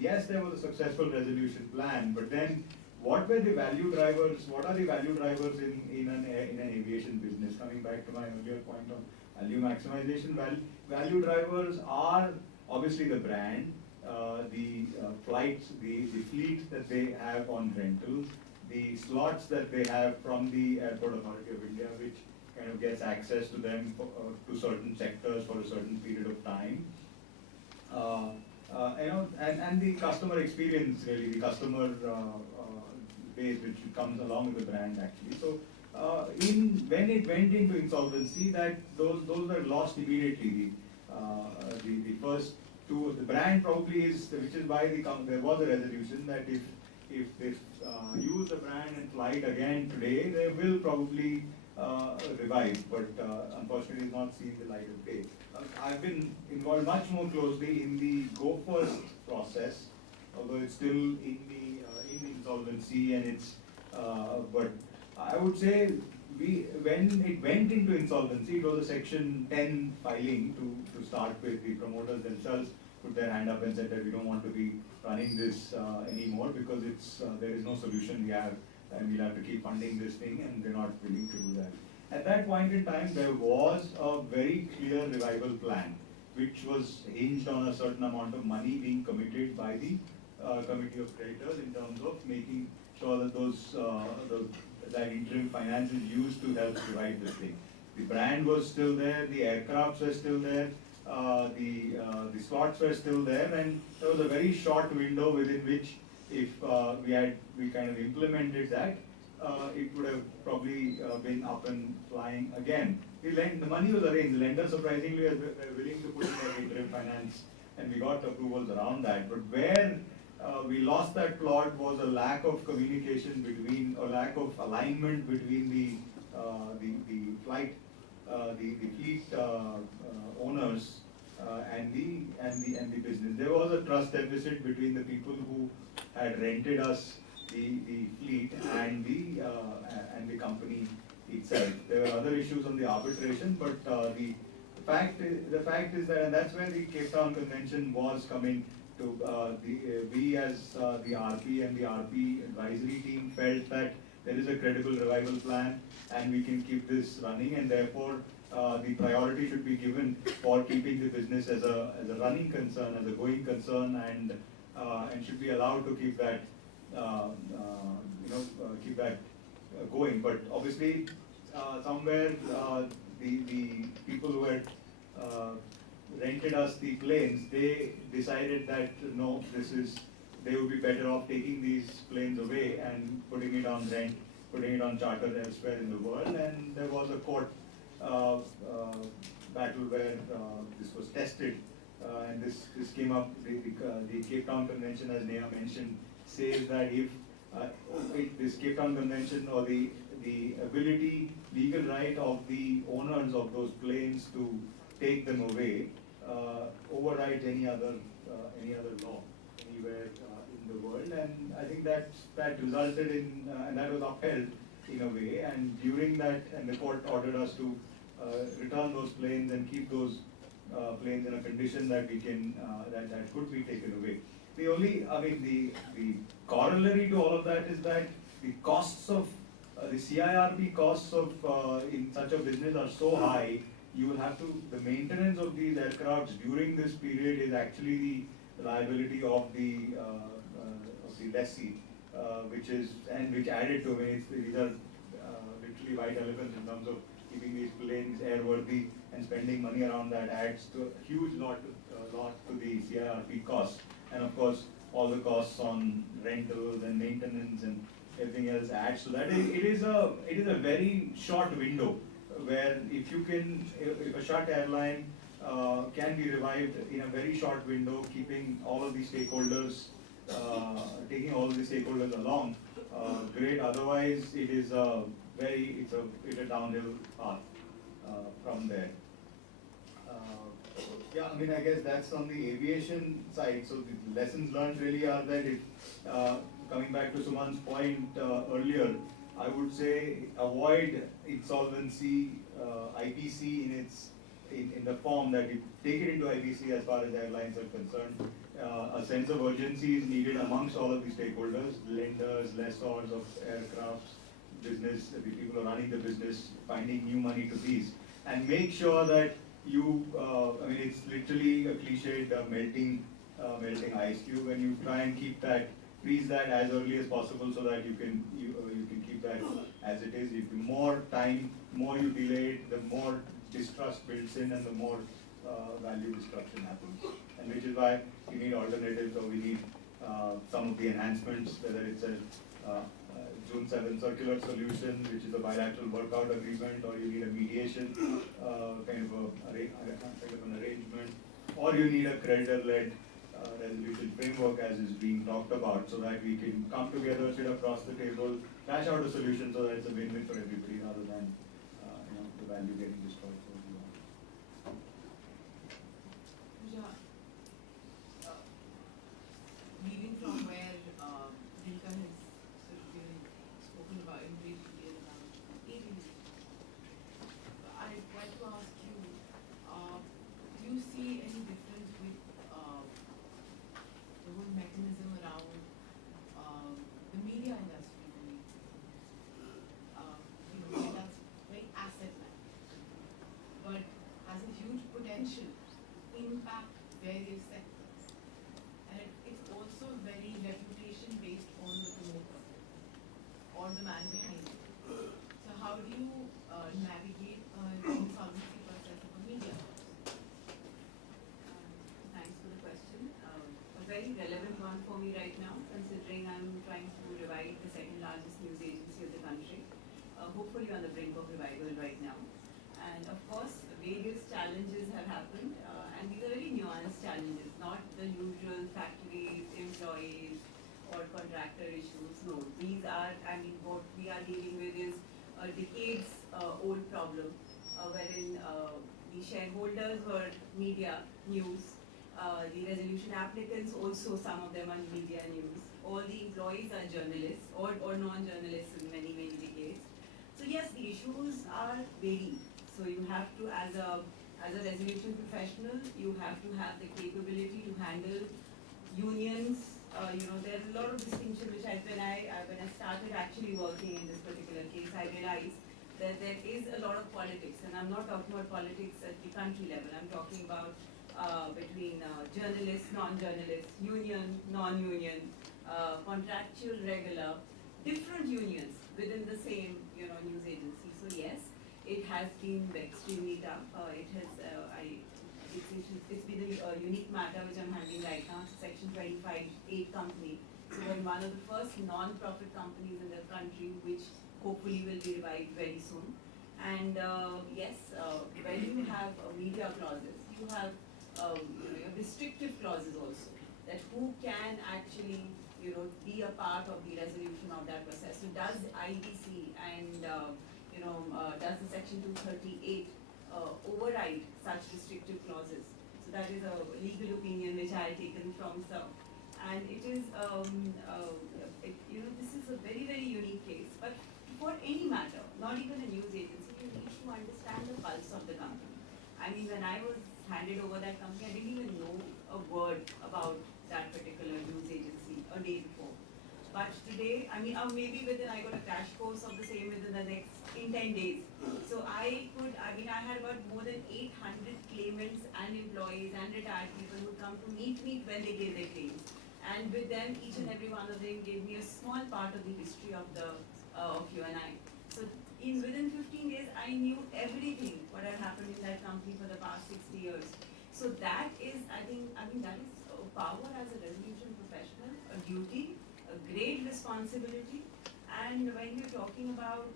Yes, there was a successful resolution plan, but then what were the value drivers? What are the value drivers in an aviation business? Coming back to my earlier point on value maximization, value drivers are obviously the brand, the flights, the fleet that they have on rental, the slots that they have from the Airport Authority of India, which kind of gets access to them to certain sectors for a certain period of time. And the customer experience, really, the customer base which comes along with the brand actually. So when it went into insolvency, that those were lost immediately. The first 2, the brand probably is, which is why there was a resolution that if they use the brand and fly it again today, they will probably revive, but unfortunately it's not seen the light of day. I've been involved much more closely in the go first process, although it's still in insolvency, and but I would say when it went into insolvency, it was a Section 10 filing to start with. The promoters themselves put their hand up and said that we don't want to be running this anymore because there is no solution we have, and we'll have to keep funding this thing, and they're not willing to do that. At that point in time, there was a very clear revival plan, which was hinged on a certain amount of money being committed by the committee of creditors in terms of making sure that that interim finance is used to help revive this thing. The brand was still there, the aircrafts were still there, the slots were still there, and there was a very short window within which, if we kind of implemented that, it would have probably been up and flying again. The money was arranged. The lender surprisingly were willing to put in their interim finance, and we got approvals around that. But where we lost that plot was a lack of communication between, or lack of alignment between the flight, the fleet owners and the business. There was a trust deficit between the people who had rented us the fleet and the company itself. There were other issues on the arbitration, but the fact is that, and that's where the Cape Town Convention was coming to. We as the RP and the RP advisory team felt that there is a credible revival plan and we can keep this running, and therefore the priority should be given for keeping the business as a running concern, as a going concern, and should be allowed to keep that keep that going. But obviously, somewhere the people who had rented us the planes, they decided that no, they would be better off taking these planes away and putting it on rent, putting it on charter elsewhere in the world. And there was a court battle where this was tested, and this came up. The Cape Town Convention, as Neha mentioned, says that if this Cape Town Convention, or the legal right of the owners of those planes to take them away overrides any other law anywhere in the world, and I think that resulted in and that was upheld in a way. And during that, and the court ordered us to return those planes and keep those planes in a condition that we can that could be taken away. The only, the corollary to all of that is that the costs of the CIRP costs of in such a business are so high. You will have to, the maintenance of these aircrafts during this period is actually the liability of the lessee, which added to it. These are literally white elephants in terms of keeping these planes airworthy, and spending money around that adds to a huge lot to the CIRP costs. And of course, all the costs on rentals and maintenance and everything else adds to that. It is a very short window where if a shut airline can be revived in a very short window, keeping all of the stakeholders, taking all of the stakeholders along, great. Otherwise, it's a downhill path from there. Yeah, I guess that's on the aviation side. So the lessons learned really are that coming back to Suman's point earlier, I would say avoid insolvency, IPC in the form that you take it into IPC as far as airlines are concerned. A sense of urgency is needed amongst all of the stakeholders, lenders, lessors of aircrafts, business, the people who are running the business, finding new money to these, and make sure that you, it's literally a cliched melting ice cube, and you try and keep that, freeze that as early as possible so that you can keep that as it is. If the more you delay it, the more distrust builds in and the more value destruction happens. And which is why we need alternatives, or we need some of the enhancements, whether it's a June 7 circular solution, which is a bilateral workout agreement, or you need a mediation kind of an arrangement, or you need a creditor-led resolution framework as is being talked about, so that we can come together, sit across the table, hash out a solution so that it's a win-win for everybody rather than the value getting destroyed for everyone. Leading from where Dilka has sort of spoken about in brief detail about aviation, I'd like to ask you, do you see any difference with the whole mechanism around the media industry? That's very asset-like, but has a huge potential to impact various sectors. And it's also very or the man behind it. So how do you navigate the insolvency process of a media house? Thanks for the question. A very relevant one for me right now, considering I'm trying to revive the second largest news agency of the country. Hopefully on the brink of revival right now. And of course, various challenges have happened, and these are very nuanced challenges, not the usual factories, employees, or contractor issues. No, these are, I mean, what we are dealing with is a decades old problem, wherein the shareholders were media news, the resolution applicants also, some of them are media news, all the employees are journalists or non-journalists in many, many decades. So yes, the issues are varied. So you have to, as a resolution professional, you have to have the capability to handle unions. There's a lot of distinction which when I started actually working in this particular case, I realized that there is a lot of politics, and I'm not talking about politics at the country level. I'm talking about between journalists, non-journalists, union, non-union, contractual, regular, different unions within the same news agency. So yes, it has been extremely tough. It's been a unique matter which I'm handling right now. It's a Section 25(8) company. So we're one of the first non-profit companies in the country, which hopefully will be revived very soon. And yes, when you have media clauses, you have restrictive clauses also, that who can actually be a part of the resolution of that process. So does IBC and does the Section 238 override such restrictive clauses? So that is a legal opinion which I have taken from some. And it is, this is a very, very unique case. But for any matter, not even a news agency, you need to understand the pulse of the company. I mean, when I was handed over that company, I didn't even know a word about that particular news agency a day before. But today, I mean, maybe I got a crash course of the same within the next, in 10 days. So I had about more than 800 claimants and employees and retired people who come to meet me when they gave their claims. And with them, each and every one of them gave me a small part of the history of you and I. So within 15 days, I knew everything what had happened in that company for the past 60 years. So that is, that is a power as a resolution professional, a duty, a great responsibility. And when you're talking about,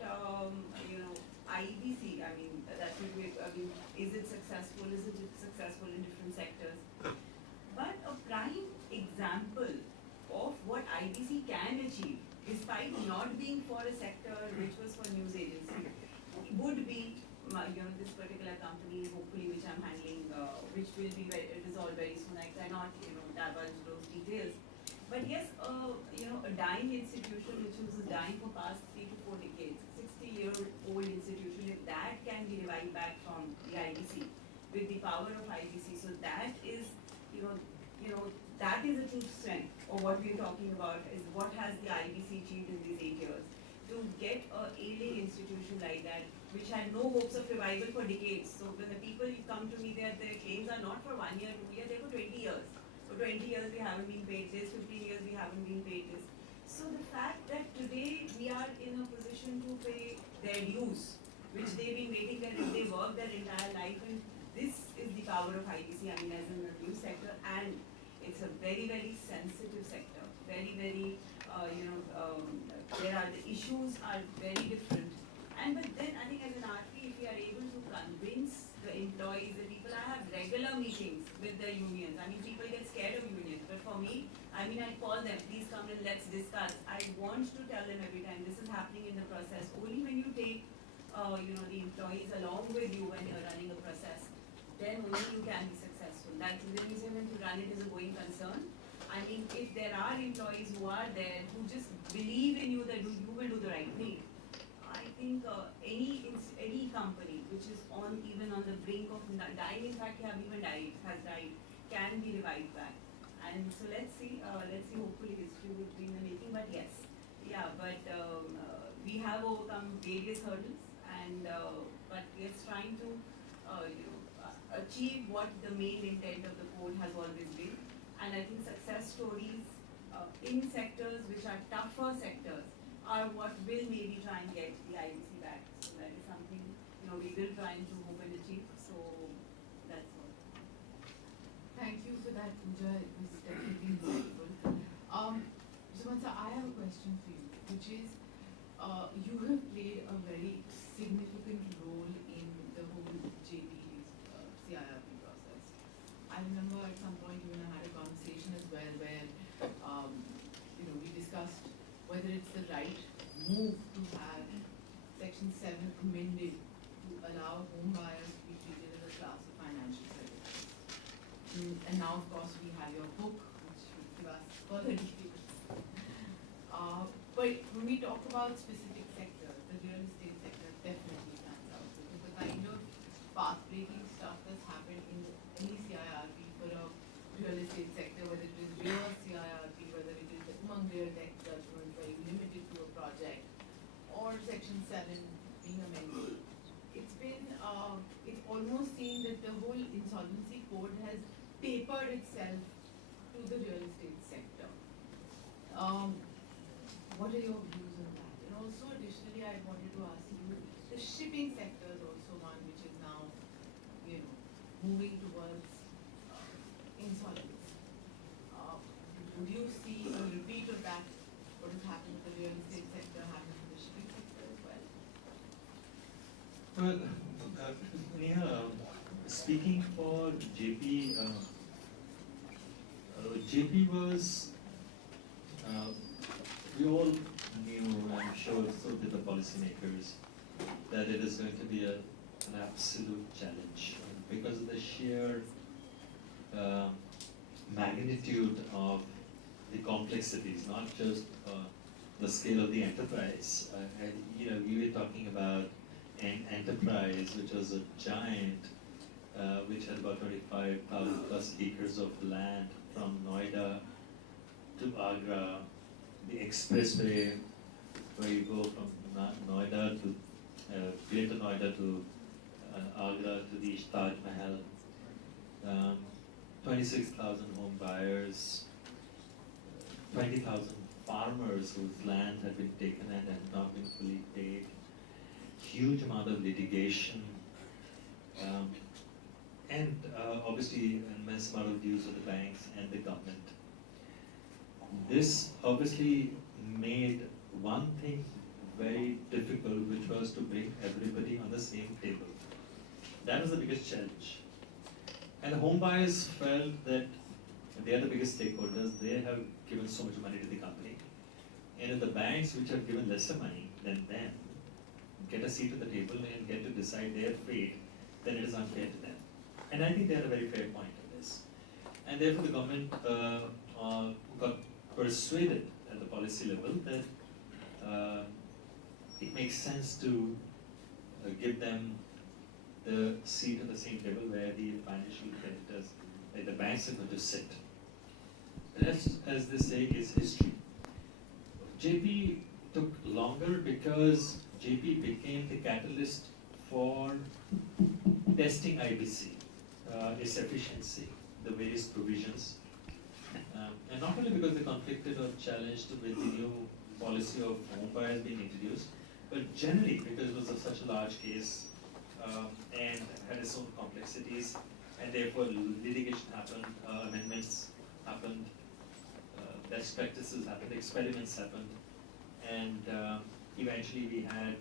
IBC, is it successful? Isn't it successful in different sectors? But a prime example of what IBC can achieve, despite not being for a sector which was for news agency, would be this particular company, hopefully, which I'm handling, which will be resolved very soon. I cannot divulge those details. But yes, a dying institution which was dying for past 3 to 4 decades, 60-year-old institution, if that can be revived back from the IBC with the power of IBC, so that is, that is a true strength of what we're talking about, is what has the IBC achieved in these 8 years. To get a ailing institution like that, which had no hopes of revival for decades. So when the people come to me, their claims are not for 1 year, 2 years, they're for 20 years. For 20 years we haven't been paid this, 15 years we haven't been paid this. So the fact that today we are in a position to pay their dues, which they've been waiting there, if they work their entire life, and this is the power of IBC, as in the news sector, and it's a very, very sensitive sector. Very, very, the issues are very different. But then I think as an RP, if we are able to convince the employees, the people, I have regular meetings with the unions. People get scared of unions, but for me, I call them, please come and let's discuss. I want to tell them every time this is happening in the process. Only when you take, the employees along with you when you're running a process, then only you can be successful. That's the reason to run it is a going concern. If there are employees who are there who just believe in you that you will do the right thing, I think any company which is even on the brink of dying, in fact, has died, can be revived back. And so let's see, hopefully history will be in the making, but yes, we have overcome various hurdles, and but we're trying to achieve what the main intent of the code has always been. And I think success stories in sectors which are tougher sectors are what will maybe try and get the IBC back. So that is something, we will try and to hope and achieve. So that's all. Thank you for that, Pooja. It was definitely insightful. Sumanta, I have a question for you, which is, you have played a very significant role in the whole JP CIRP process. I remember at some point you and I had a conversation as well where, we discussed whether it's the right move to have Section 7 amended to allow home buyers to be treated as a class of financial creditors. And now, of course, we have your book, which will give us further details. But when we talk about specific sectors, the real estate sector definitely stands out because the kind of path-breaking stuff that's happened in any CIRP for a real estate sector, whether it is real CIRP, whether it is the Umang Real Tech judgment where you limited to a project, or Section 7 being amended, it's been, it's almost seemed that the whole insolvency code has tapered itself to the real estate sector. What are your views on that? And also additionally, I wanted to ask you, the shipping sector is also one which is now, moving towards insolvency. Would you see a repeat of that, what has happened to the real estate sector, happening to the shipping sector as well? Well, Neha, speaking for JP, JP was, we all knew, I'm sure so did the policymakers, that it is going to be an absolute challenge because of the sheer magnitude of the complexities, not just the scale of the enterprise. We were talking about an enterprise which was a giant, which had about 25,000 plus acres of land from Noida to Agra, the expressway where you go from Noida to Greater Noida to Agra to the Taj Mahal, 26,000 home buyers, 20,000 farmers whose land had been taken and had not been fully paid, huge amount of litigation, and obviously an immense amount of dues of the banks and the government. This obviously made one thing very difficult, which was to bring everybody on the same table. That was the biggest challenge. And the home buyers felt that they are the biggest stakeholders, they have given so much money to the company. And if the banks, which have given lesser money than them, get a seat at the table and get to decide their fate, then it is unfair to them. And I think they had a very fair point on this. And therefore the government got persuaded at the policy level that it makes sense to give them the seat at the same table where the financial creditors, like the banks, are going to sit. The rest, as they say, is history. JP took longer because JP became the catalyst for testing IBC, its efficiency, the various provisions. And not only because they conflicted or challenged with the new policy of home buyers being introduced, but generally because it was such a large case and had its own complexities, and therefore litigation happened, amendments happened, best practices happened, experiments happened, and eventually we had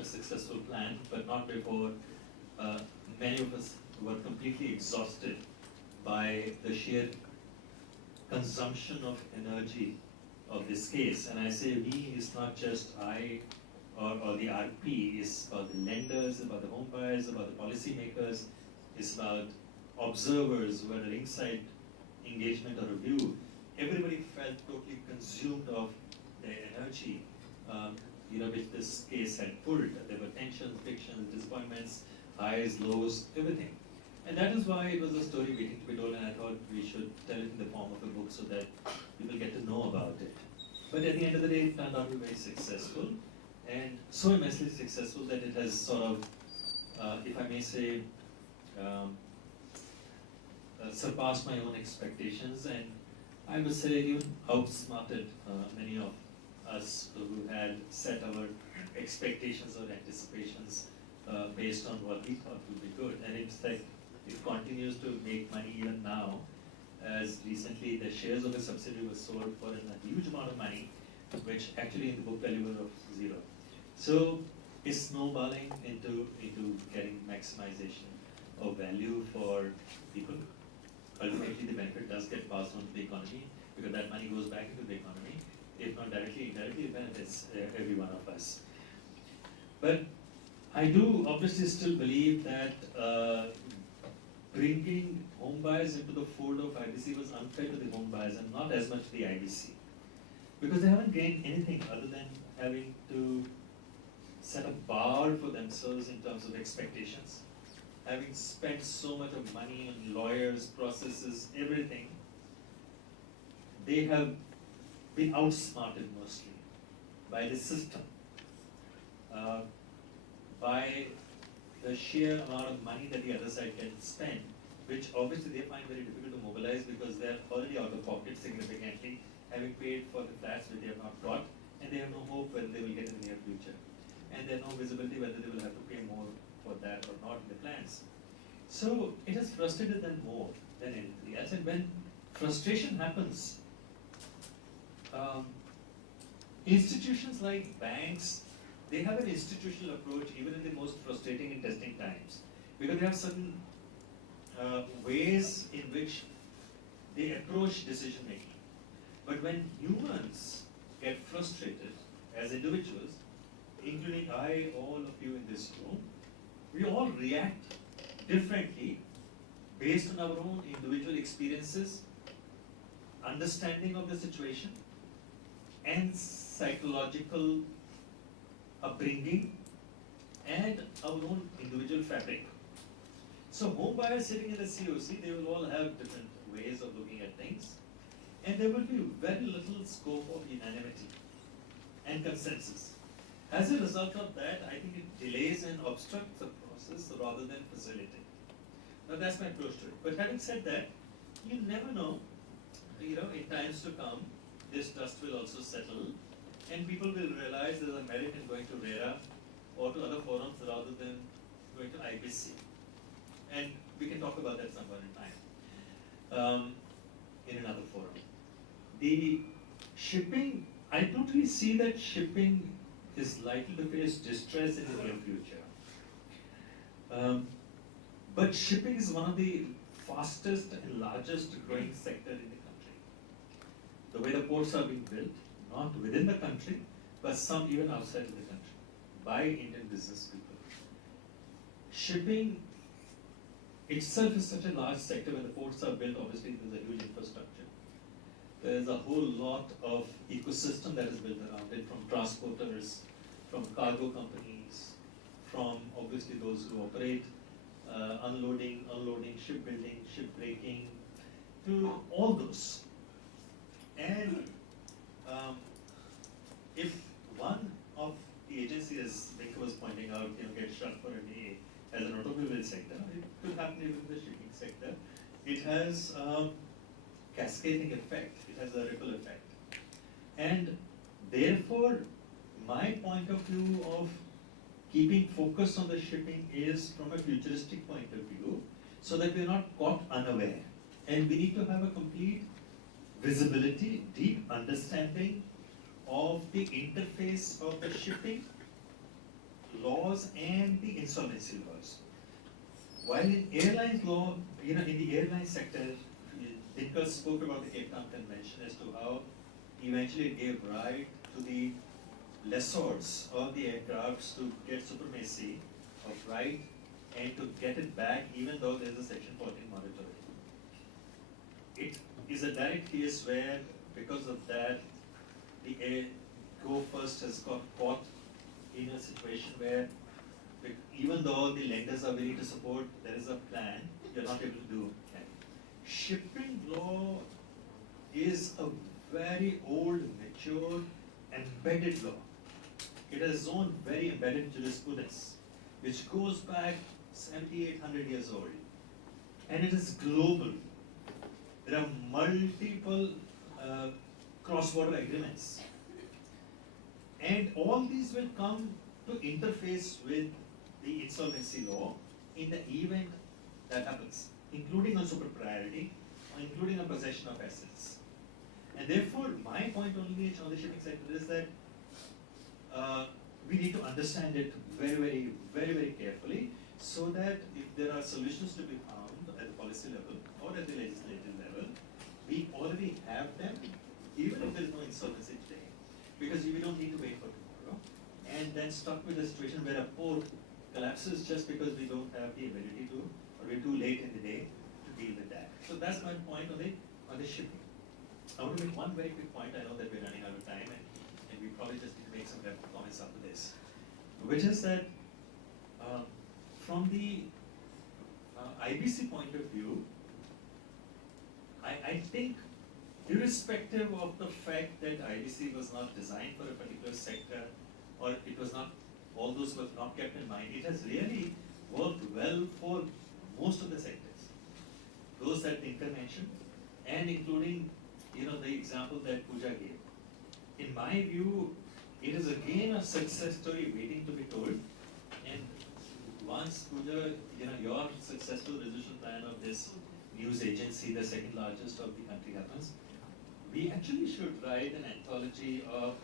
a successful plan, but not before many of us were completely exhausted by the sheer consumption of energy of this case. And I say we, it's not just I or the RP, it's about the lenders, about the home buyers, about the policymakers, it's about observers who had a ringside engagement or review. Everybody felt totally consumed of the energy, which this case had pulled. There were tensions, frictions, disappointments, highs, lows, everything. And that is why it was a story waiting to be told, and I thought we should tell it in the form of a book so that people get to know about it. But at the end of the day, it turned out to be very successful, and so immensely successful that it has sort of, if I may say, surpassed my own expectations, and I would say even outsmarted many of us who had set our expectations or anticipations based on what we thought would be good. And it's like it continues to make money even now, as recently the shares of a subsidiary were sold for a huge amount of money, which actually in the book value were of zero. So it's snowballing into getting maximization of value for people. Ultimately, the benefit does get passed on to the economy because that money goes back into the economy. If not directly, indirectly, it benefits every one of us. But I do obviously still believe that bringing home buyers into the fold of IBC was unfair to the home buyers and not as much to the IBC. Because they haven't gained anything other than having to set a bar for themselves in terms of expectations. Having spent so much of money on lawyers, processes, everything, they have been outsmarted mostly by the system, by the sheer amount of money that the other side can spend, which obviously they find very difficult to mobilize because they're already out of pocket significantly, having paid for the flats which they have not got, and they have no hope whether they will get in the near future. And there's no visibility whether they will have to pay more for that or not in the plans. So it has frustrated them more than anything else. And when frustration happens, institutions like banks, they have an institutional approach even in the most frustrating and testing times, because they have certain ways in which they approach decision making. But when humans get frustrated as individuals, including all of you in this room, we all react differently based on our own individual experiences, understanding of the situation, and psychological upbringing, and our own individual fabric. So home buyers sitting in the COC, they will all have different ways of looking at things, and there will be very little scope of unanimity and consensus. As a result of that, I think it delays and obstructs the process rather than facilitate. Now that's my approach to it. But having said that, you never know, in times to come, this dust will also settle, and people will realize there's a merit in going to RERA or to other forums rather than going to IBC. And we can talk about that some point in time, in another forum. The shipping, I don't really see that shipping is likely to face distress in the near future. But shipping is one of the fastest and largest growing sector in the country. The way the ports are being built, not within the country, but some even outside of the country, by Indian business people. Shipping itself is such a large sector. When the ports are built, obviously there's a huge infrastructure. There's a whole lot of ecosystem that is built around it, from transporters, from cargo companies, from obviously those who operate, unloading, shipbuilding, shipbreaking, to all those. And if one of the agencies, as Vinka was pointing out, gets shut for a day as an automobile sector, it could happen even in the shipping sector. It has cascading effect. It has a ripple effect. And therefore, my point of view of keeping focus on the shipping is from a futuristic point of view, so that we're not caught unaware. And we need to have a complete visibility, deep understanding of the interface of the shipping laws and the insolvency laws. While in airlines law, in the airline sector, Dinkel spoke about the Cape Town Convention as to how eventually it gave right to the lessors of the aircrafts to get supremacy of right and to get it back even though there's a Section 14 moratorium. It is a direct case where, because of that, the Go First has got caught in a situation where, even though the lenders are willing to support, there is a plan, you're not able to do it. Shipping law is a very old, mature, embedded law. It has its own very embedded jurisprudence, which goes back 7,800 years old. And it is global. There are multiple cross-border agreements. And all these will come to interface with the insolvency law in the event that happens, including on superpriority, or including on possession of assets. And therefore, my point on the shipping sector is that we need to understand it very carefully, so that if there are solutions to be found at the policy level or at the legislative level, we already have them, even if there is no insolvency today, because we don't need to wait for tomorrow, and then stuck with a situation where a port collapses just because we don't have the ability to, or we're too late in the day to deal with that. So that's my point on the shipping. I want to make one very quick point. I know that we're running out of time, and we probably just need to make some comments after this, which is that from the IBC point of view, I think, irrespective of the fact that IBC was not designed for a particular sector, or it was not, all those were not kept in mind, it has really worked well for most of the sectors. Those that Tinker mentioned, and including, the example that Pooja gave. In my view, it is again a success story waiting to be told. And once, Pooja, your successful resolution plan of this news agency, the second largest of the country, happens, we actually should write an anthology of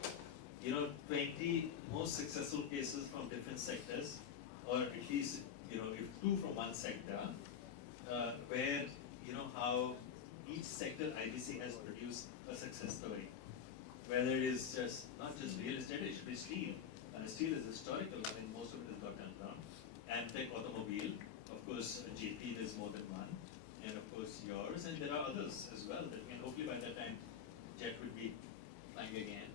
20 most successful cases from different sectors, or at least if 2 from one sector, where how each sector IBC has produced a success story. Whether it is not just real estate, it should be steel. Steel is historical. I mean, most of it has got turned around. Amtech automobile, of course, JP, there's more than one, and of course yours, and there are others as well. That hopefully by that time, Jet would be flying again.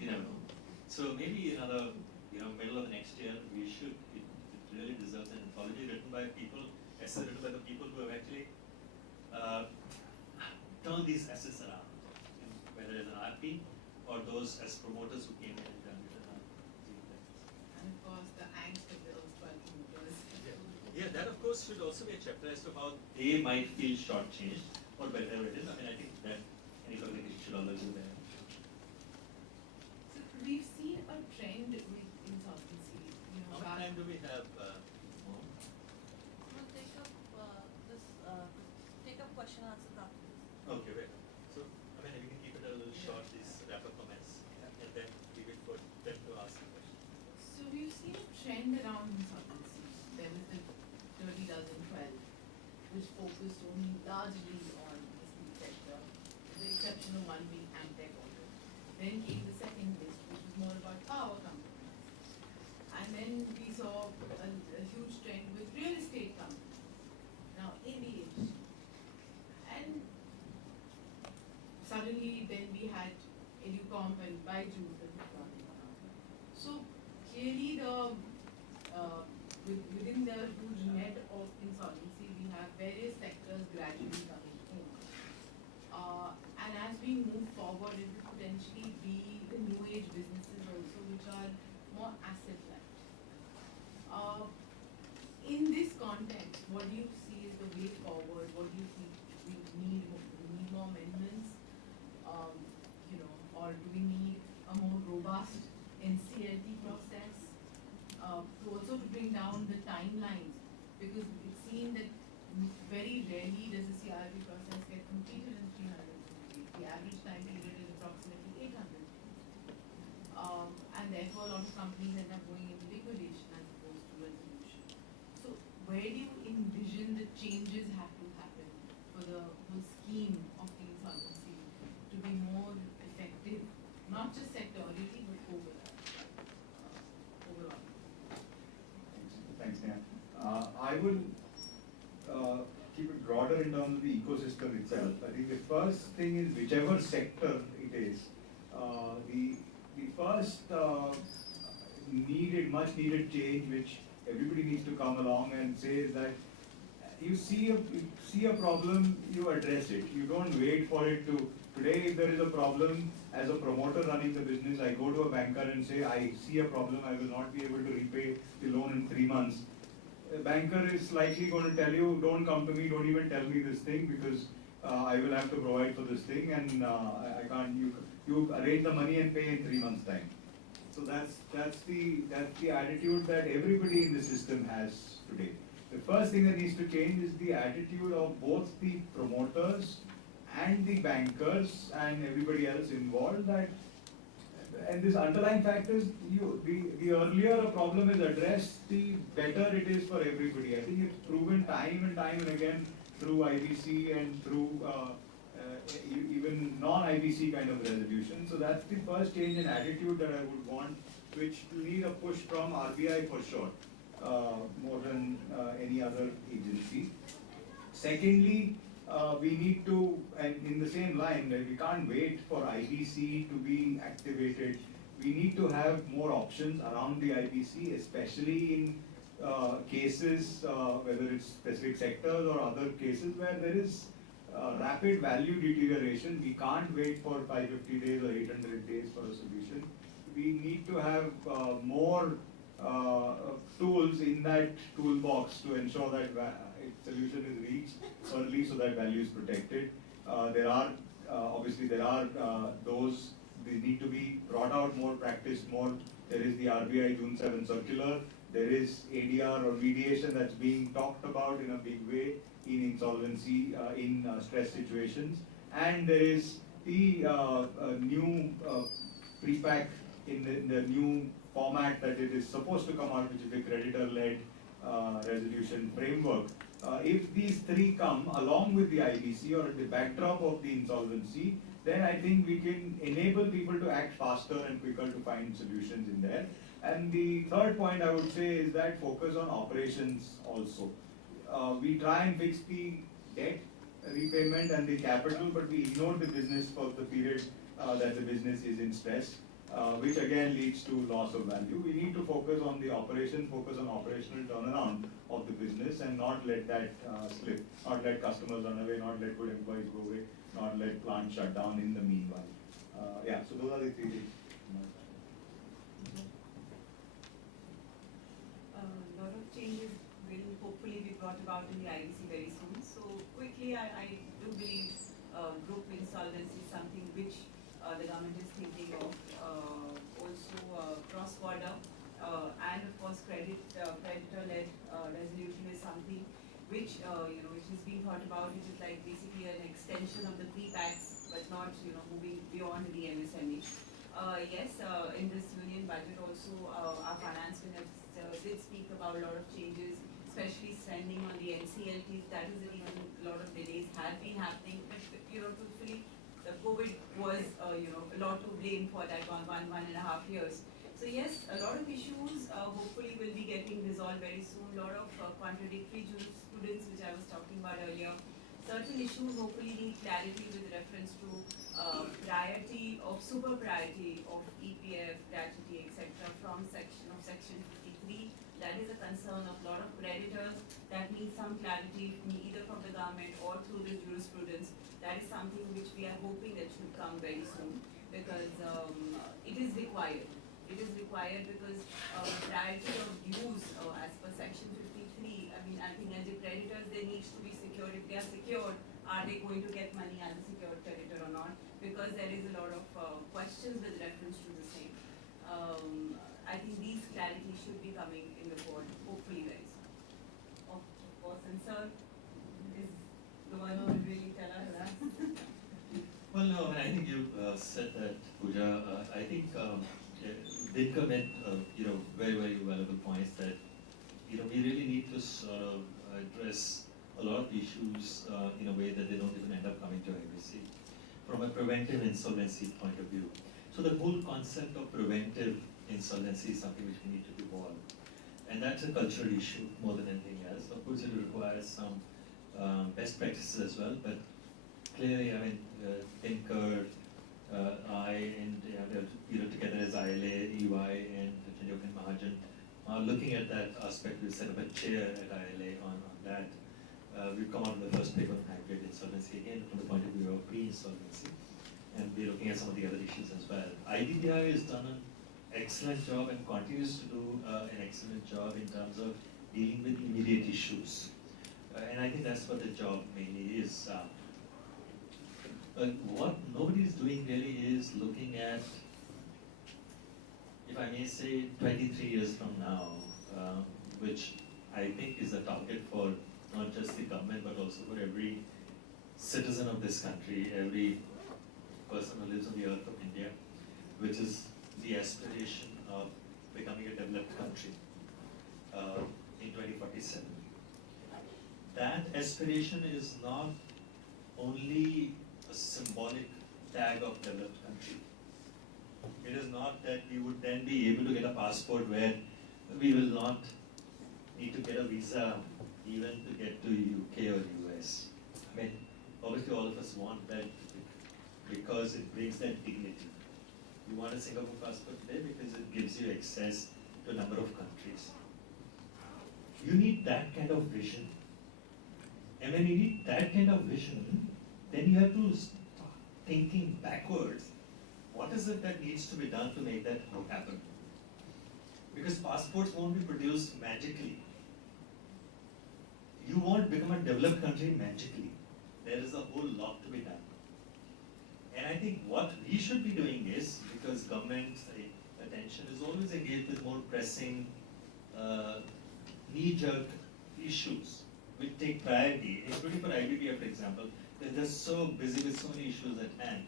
You never know. So maybe another, middle of the next year, we should. It really deserves an anthology written by people, essays written by the people who have actually turned these assets around, whether as an RP or those as promoters who came in and done it around. And of course, the angst of the erstwhile promoters. Yeah, that of course should also be a chapter as to how they might feel shortchanged, or whatever it is. I mean, I think that any communication should always be there. So we've seen a trend with insolvency. How much time do we have? More? We'll take up take up question and answer after this. Okay, wait. So, I mean, we can keep it a little short, these wrap-up comments, and then leave it for them to ask the question. So we've seen a trend around insolvency. There was the Dirty Dozen 12, which focused only largely on the steel sector, with the exception of one being Amtech Auto. Then came the second list, which was more about power companies. And then we saw a huge trend with real estate companies. Now, aviation. And suddenly then we had Educomp and Byju's that were running around. So clearly within the huge net of insolvency, we have various sectors gradually coming in. And as we move forward, it will potentially be the new age businesses also, which are more asset-light. In this context, what do you see is the way forward? What do you think we need more amendments? Or do we need a more robust NCLT process? Also to bring down the timelines, because it's seen that very rarely does the CRP process get completed in 300 days. The average time period is approximately 800 days. And therefore, a lot of companies end up going into liquidation as opposed to resolution. So where do you envision the changes have to happen for the whole scheme of the insolvency to be more effective, not just sectorially, but overall? Thanks, Neha. I will keep it broader in terms of the ecosystem itself. I think the first thing is whichever sector it is, the first much needed change which everybody needs to come along and say is that you see a problem, you address it. You don't wait for it to. Today, if there is a problem, as a promoter running the business, I go to a banker and say, I see a problem, I will not be able to repay the loan in 3 months. A banker is likely going to tell you, don't come to me, don't even tell me this thing, because I will have to provide for this thing, and I can't. You arrange the money and pay in 3 months' time. So that's the attitude that everybody in the system has today. The first thing that needs to change is the attitude of both the promoters and the bankers and everybody else involved, that and this underlying fact is the earlier a problem is addressed, the better it is for everybody. I think it's proven time and time and again through IBC and through even non-IBC kind of resolution. So that's the first change in attitude that I would want, which will need a push from RBI for sure, more than any other agency. Secondly, we need to, and in the same line, that we can't wait for IBC to be activated. We need to have more options around the IBC, especially in cases, whether it's specific sectors or other cases where there is rapid value deterioration. We can't wait for 550 days or 800 days for a solution. We need to have more tools in that toolbox to ensure that solution is reached early so that value is protected. There are obviously those, they need to be brought out more, practiced more. There is the RBI June 7 circular. There is ADR or mediation that's being talked about in a big way in insolvency, in stress situations. And there is the new pre-pack in the new format that it is supposed to come out, which is the creditor-led resolution framework. If these three come along with the IBC or at the backdrop of the insolvency, then I think we can enable people to act faster and quicker to find solutions in there. And the third point I would say is that focus on operations also. We try and fix the debt repayment and the capital, but we ignore the business for the period that the business is in stress, which again leads to loss of value. We need to focus on the operation, focus on operational turnaround of the business and not let that slip, not let customers run away, not let good employees go away, not let plants shut down in the meanwhile. Yeah, so those are the three things. A lot of changes will hopefully be brought about in the IBC very soon. So quickly, I do believe group insolvency is something which the government is thinking of. Also cross-border and of course creditor-led resolution is something which which is being thought about, which is like basically an extension of the pre-packs, but not moving beyond the MSME. Yes, in this union budget also, our finance minister did speak about a lot of changes, especially spending on the NCLTs. That is the reason a lot of delays have been happening. But truthfully, the COVID was a lot to blame for that one and a half years. So yes, a lot of issues hopefully will be getting resolved very soon. A lot of contradictory jurisprudence, which I was talking about earlier. Certain issues hopefully need clarity with reference to priority of super priority of EPF, gratuity, etc. from section 53. That is a concern of a lot of creditors that needs some clarity either from the government or through the jurisprudence. That is something which we are hoping that should come very soon, because it is required. It is required because priority of dues as per section 53, I think as the creditors, they need to be secured. If they are secured, are they going to get money as a secured creditor or not? Because there is a lot of questions with reference to the same. I think these clarities should be coming in the board, hopefully very soon. Of course, and sir is the one who will really tell us that. Well, no, I think you said that, Pooja. I think Dinka made very, very valuable points that we really need to sort of address a lot of issues in a way that they don't even end up coming to IBC from a preventive insolvency point of view. So the whole concept of preventive insolvency is something which we need to evolve, and that's a cultural issue more than anything else. Of course, it requires some best practices as well, but clearly, Tinker, I, and together as ILA, EY, and Chanjok and Mahajan are looking at that aspect. We set up a chair at ILA on that. We've come out with the first paper on hybrid insolvency again from the point of view of pre-insolvency, and we're looking at some of the other issues as well. IDBI has done an excellent job and continues to do an excellent job in terms of dealing with immediate issues. And I think that's what the job mainly is. What nobody is doing really is looking at, if I may say, 23 years from now, which I think is a target for not just the government, but also for every citizen of this country, every person who lives on the earth of India, which is the aspiration of becoming a developed country in 2047. That aspiration is not only a symbolic tag of developed country. It is not that we would then be able to get a passport where we will not need to get a visa even to get to UK or US. I mean, obviously all of us want that because it brings that dignity. You want a Singapore passport today because it gives you access to a number of countries. You need that kind of vision. And when you need that kind of vision, then you have to start thinking backwards. What is it that needs to be done to make that happen? Because passports won't be produced magically. You won't become a developed country magically. There is a whole lot to be done. And I think what we should be doing is, because government's attention is always engaged with more pressing, knee-jerk issues which take priority, including for IBPF, for example. They're just so busy with so many issues at hand.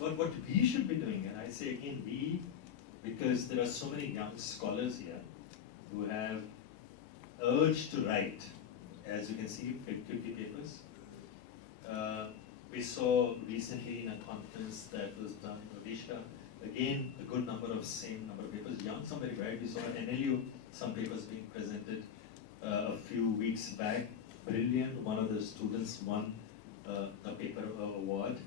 But what we should be doing, and I say again we, because there are so many young scholars here who have urged to write, as you can see, 50 papers. We saw recently in a conference that was done in Odisha, again, a good number of same number of papers, young, some very bright. We saw at CNLU, some papers being presented a few weeks back. Brilliant, one of the students won a paper award.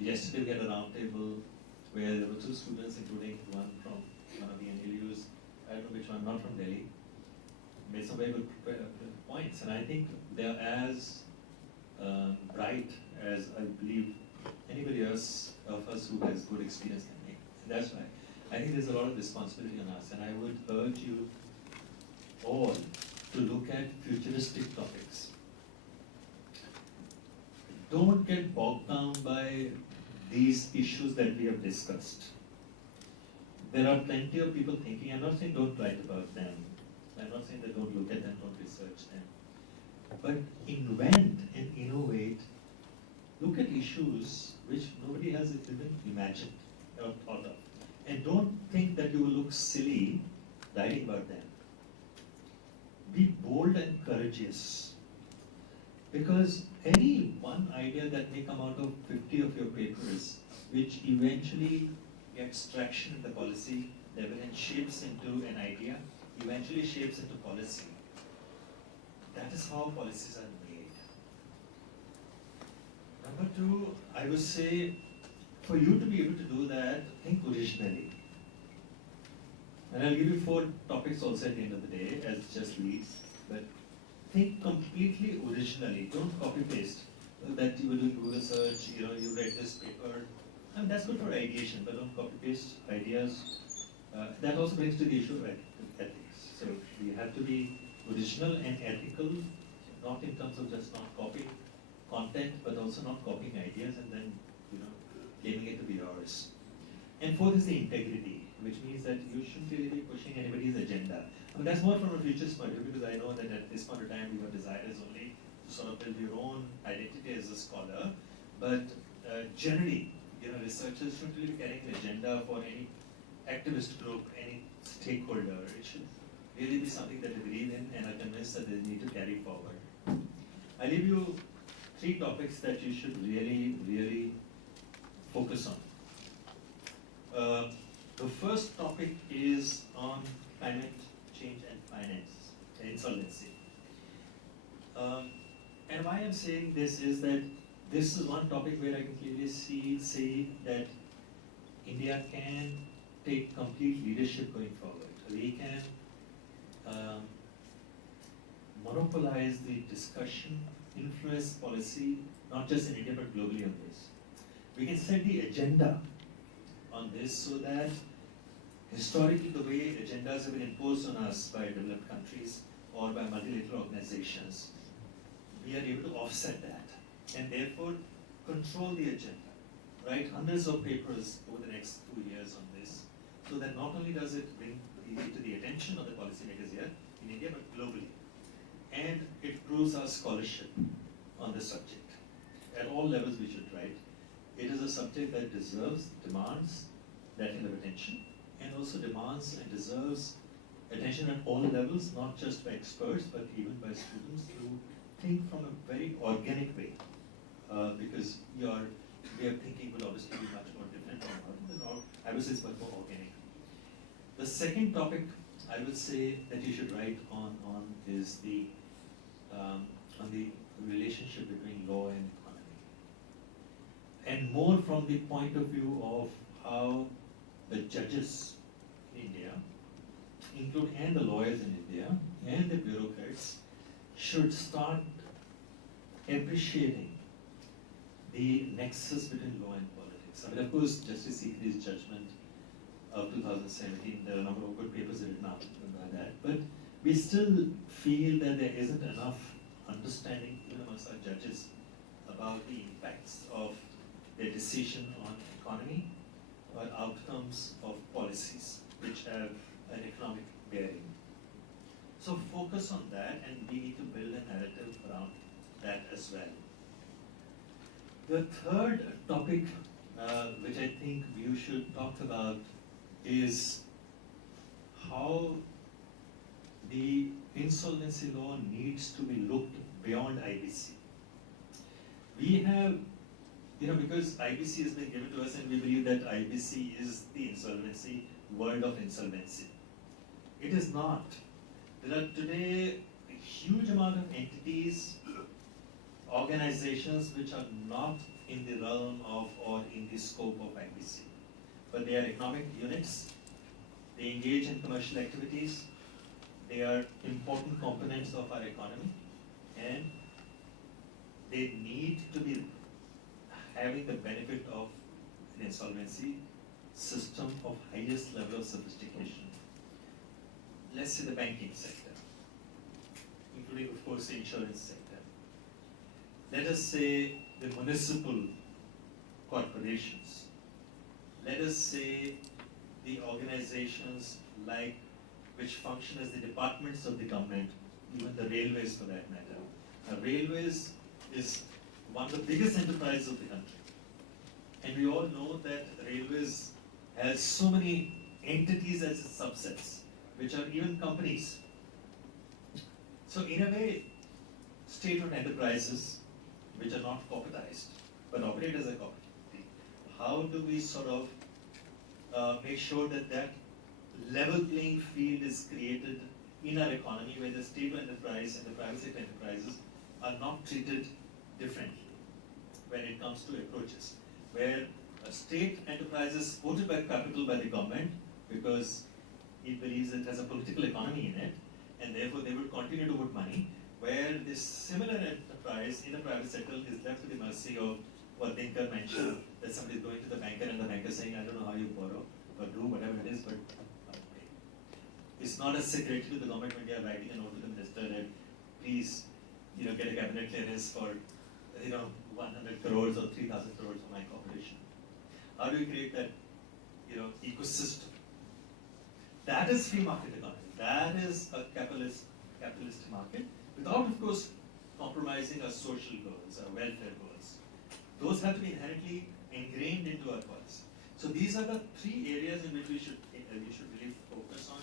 Yesterday we had a round table where there were 2 students, including one from one of the CNLUs, I don't know which one, not from Delhi, made some very good points. And I think they are as bright as I believe anybody else of us who has good experience can make. And that's why I think there's a lot of responsibility on us. And I would urge you all to look at futuristic topics. Don't get bogged down by these issues that we have discussed. There are plenty of people thinking, I'm not saying don't write about them. I'm not saying that don't look at them, don't research them. But invent and innovate. Look at issues which nobody has even imagined or thought of. And don't think that you will look silly writing about them. Be bold and courageous. Because any one idea that may come out of 50 of your papers, which eventually gets traction at the policy level and shapes into an idea, eventually shapes into policy. That is how policies are made. Number 2, I would say, for you to be able to do that, think originally. And I'll give you 4 topics also at the end of the day as just leads. But think completely originally. Don't copy paste. That you will do Google search, you read this paper. And that's good for ideation, but don't copy paste ideas. That also brings to the issue of ethics. So we have to be original and ethical, not in terms of just not copying content, but also not copying ideas and then claiming it to be yours. And 4th is the integrity, which means that you shouldn't really be pushing anybody's agenda. I mean, that's more from a futurist point of view, because I know that at this point of time your desire is only to sort of build your own identity as a scholar. But generally, researchers shouldn't really be carrying an agenda for any activist group, any stakeholder. It should really be something that they believe in and are convinced that they need to carry forward. I leave you 3 topics that you should really, really focus on. The first topic is on climate change and finance, insolvency. And why I'm saying this is that this is one topic where I can clearly see that India can take complete leadership going forward. We can monopolize the discussion, influence policy, not just in India but globally on this. We can set the agenda on this so that historically the way agendas have been imposed on us by developed countries or by multilateral organizations, we are able to offset that and therefore control the agenda. Write hundreds of papers over the next 2 years on this so that not only does it bring it to the attention of the policymakers here in India, but globally. And it proves our scholarship on this subject. At all levels we should write. It is a subject that deserves, demands that kind of attention, and also demands and deserves attention at all levels, not just by experts, but even by students who think from a very organic way, because your way of thinking will obviously be much more different from ours. I would say it's much more organic. The second topic I would say that you should write on is on the relationship between law and economy, and more from the point of view of how the judges in India, and the lawyers in India, and the bureaucrats should start appreciating the nexus between law and politics. I mean, of course, Justice Sikri's judgment of 2017, there are a number of good papers written up by that, but we still feel that there isn't enough understanding, even amongst our judges, about the impacts of their decision on economy or outcomes of policies which have an economic bearing. So focus on that, and we need to build a narrative around that as well. The third topic which I think you should talk about is how the insolvency law needs to be looked beyond IBC. We have, because IBC has been given to us and we believe that IBC is the insolvency, world of insolvency. It is not. There are today a huge amount of entities, organizations which are not in the realm of or in the scope of IBC, but they are economic units, they engage in commercial activities, they are important components of our economy, and they need to be having the benefit of an insolvency system of highest level of sophistication. Let's say the banking sector, including of course the insurance sector. Let us say the municipal corporations. Let us say the organizations like which function as the departments of the government, even the railways for that matter. Now, railways is one of the biggest enterprises of the country. And we all know that railways has so many entities as its subsets, which are even companies. So in a way, state-owned enterprises, which are not corporatized, but operate as a corporate, how do we sort of make sure that that level playing field is created in our economy where the state-owned enterprise and the private sector enterprises are not treated differently when it comes to approaches, where a state enterprise is supported by capital by the government because it believes it has a political economy in it, and therefore they will continue to put money, where this similar enterprise in the private sector is left to the mercy of what Dinkar mentioned, that somebody is going to the banker and the banker is saying, I don't know how you borrow, or do whatever it is, but it's not a secretary to the government when they are writing a note to the minister that please, get a cabinet clearance for, 100 crores or 3,000 crores for my corporation. How do we create that, ecosystem? That is free market economy. That is a capitalist market, without, of course, compromising our social goals, our welfare goals. Those have to be inherently ingrained into our policy. So these are the three areas in which we should really focus on,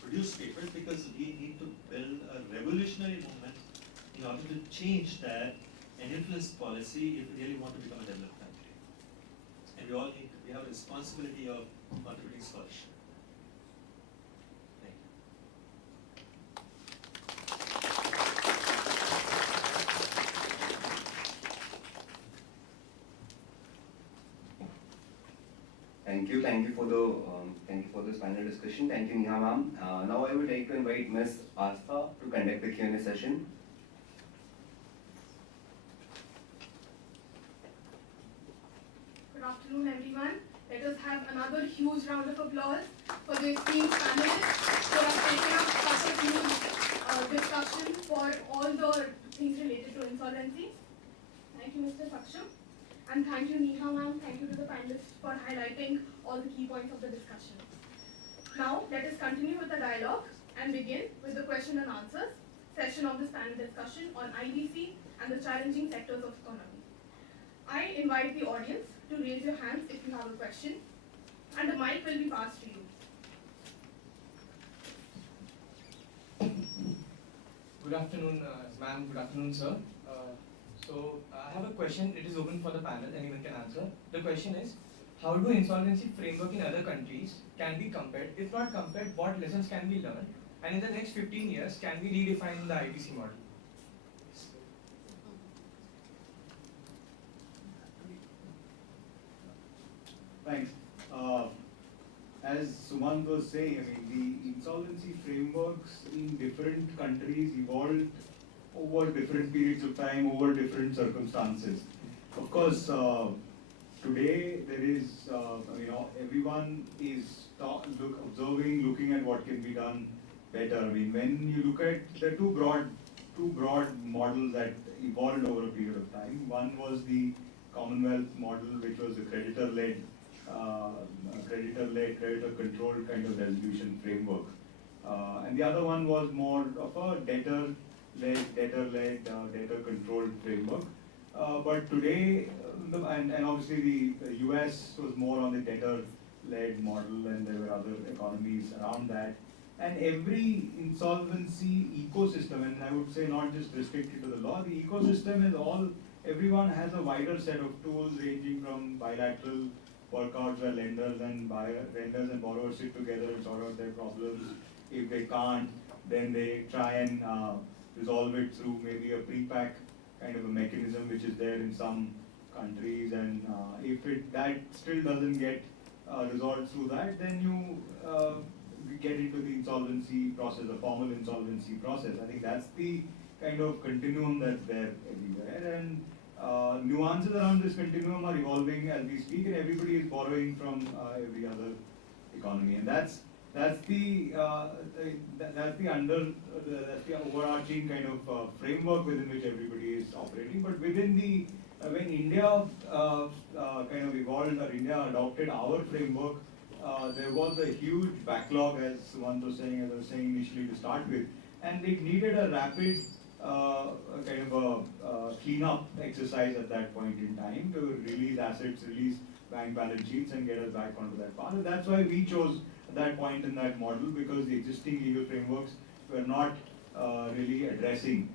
produce papers, because we need to build a revolutionary movement in order to change that and influence policy if we really want to become a developed country. And we have a responsibility of contributing scholarship. Thank you. Thank you for this panel discussion. Thank you, Neha ma'am. Now I would like to invite Ms. Astha to conduct the Q&A session. Good afternoon, everyone. Let us have another huge round of applause for the esteemed panelists who have taken up such a huge discussion for all the things related to insolvency. Thank you, Mr. Saksham. And thank you, Neha ma'am. Thank you to the panelists for highlighting all the key points of the discussion. Now, let us continue with the dialogue and begin with the question and answers session of this panel discussion on IBC and the challenging sectors of economy. I invite the audience to raise your hands if you have a question, and the mic will be passed to you. Good afternoon, ma'am. Good afternoon, sir. I have a question. It is open for the panel. Anyone can answer. The question is, how do insolvency framework in other countries can be compared? If not compared, what lessons can be learned? And in the next 15 years, can we redefine the IBC model? Thanks. As Sumant was saying, I mean, the insolvency frameworks in different countries evolved over different periods of time, over different circumstances. Of course, today there is, everyone is observing, looking at what can be done better. I mean, when you look at the two broad models that evolved over a period of time. One was the Commonwealth model, which was a creditor-led, creditor-controlled kind of resolution framework. And the other one was more of a debtor-led, debtor-controlled framework. But today, and obviously the US was more on the debtor-led model, and there were other economies around that. And every insolvency ecosystem, and I would say not just restricted to the law, the ecosystem is everyone has a wider set of tools ranging from bilateral workouts where lenders and borrowers sit together and sort out their problems. If they can't, then they try and resolve it through maybe a pre-pack kind of a mechanism which is there in some countries. And if that still doesn't get resolved through that, then you get into the insolvency process, the formal insolvency process. I think that's the kind of continuum that's there everywhere. And nuances around this continuum are evolving as we speak, and everybody is borrowing from every other economy. And that's the overarching kind of framework within which everybody is operating. But within the when India kind of evolved, or India adopted our framework, there was a huge backlog, as Sumant was saying, as I was saying initially to start with, and it needed a rapid kind of a cleanup exercise at that point in time to release assets, release bank balance sheets, and get us back onto that path. And that's why we chose that point in that model, because the existing legal frameworks were not really addressing.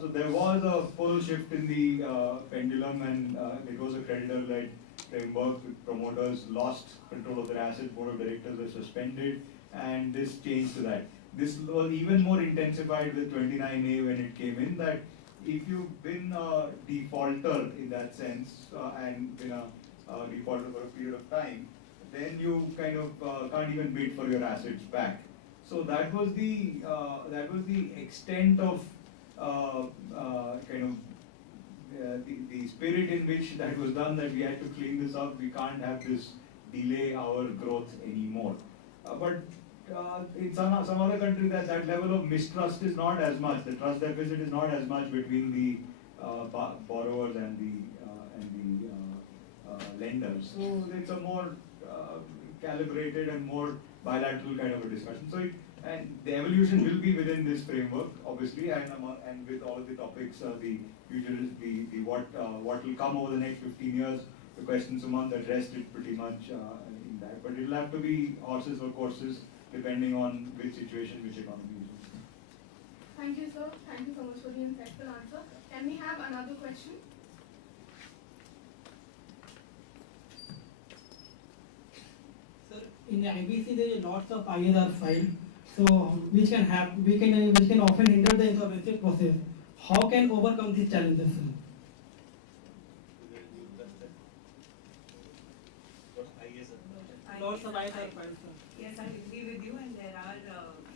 So there was a full shift in the pendulum, and it was a creditor-led framework. Promoters lost control of their assets, board of directors were suspended, and this changed to that. This was even more intensified with 29A when it came in, that if you've been a defaulter in that sense, and been a defaulter for a period of time, then you kind of can't even bid for your assets back. So that was the extent of the spirit in which that was done, that we had to clean this up. We can't have this delay our growth anymore. But in some other countries, that level of mistrust is not as much. The trust deficit is not as much between the borrowers and the lenders. So it's a more calibrated and more bilateral kind of a discussion. So and the evolution will be within this framework, obviously, and with all the topics, the future is what will come over the next 15 years. The question Sumant addressed it pretty much in that, but it'll have to be horses for courses depending on which situation, which economy is in. Thank you, sir. Thank you so much for the insightful answer. Can we have another question? Sir, in the IBC there is lots of IRR file, so which can often hinder the insolvency process. How can overcome these challenges, sir? Lots of IRR files, sir. Yes, I agree with you, and there are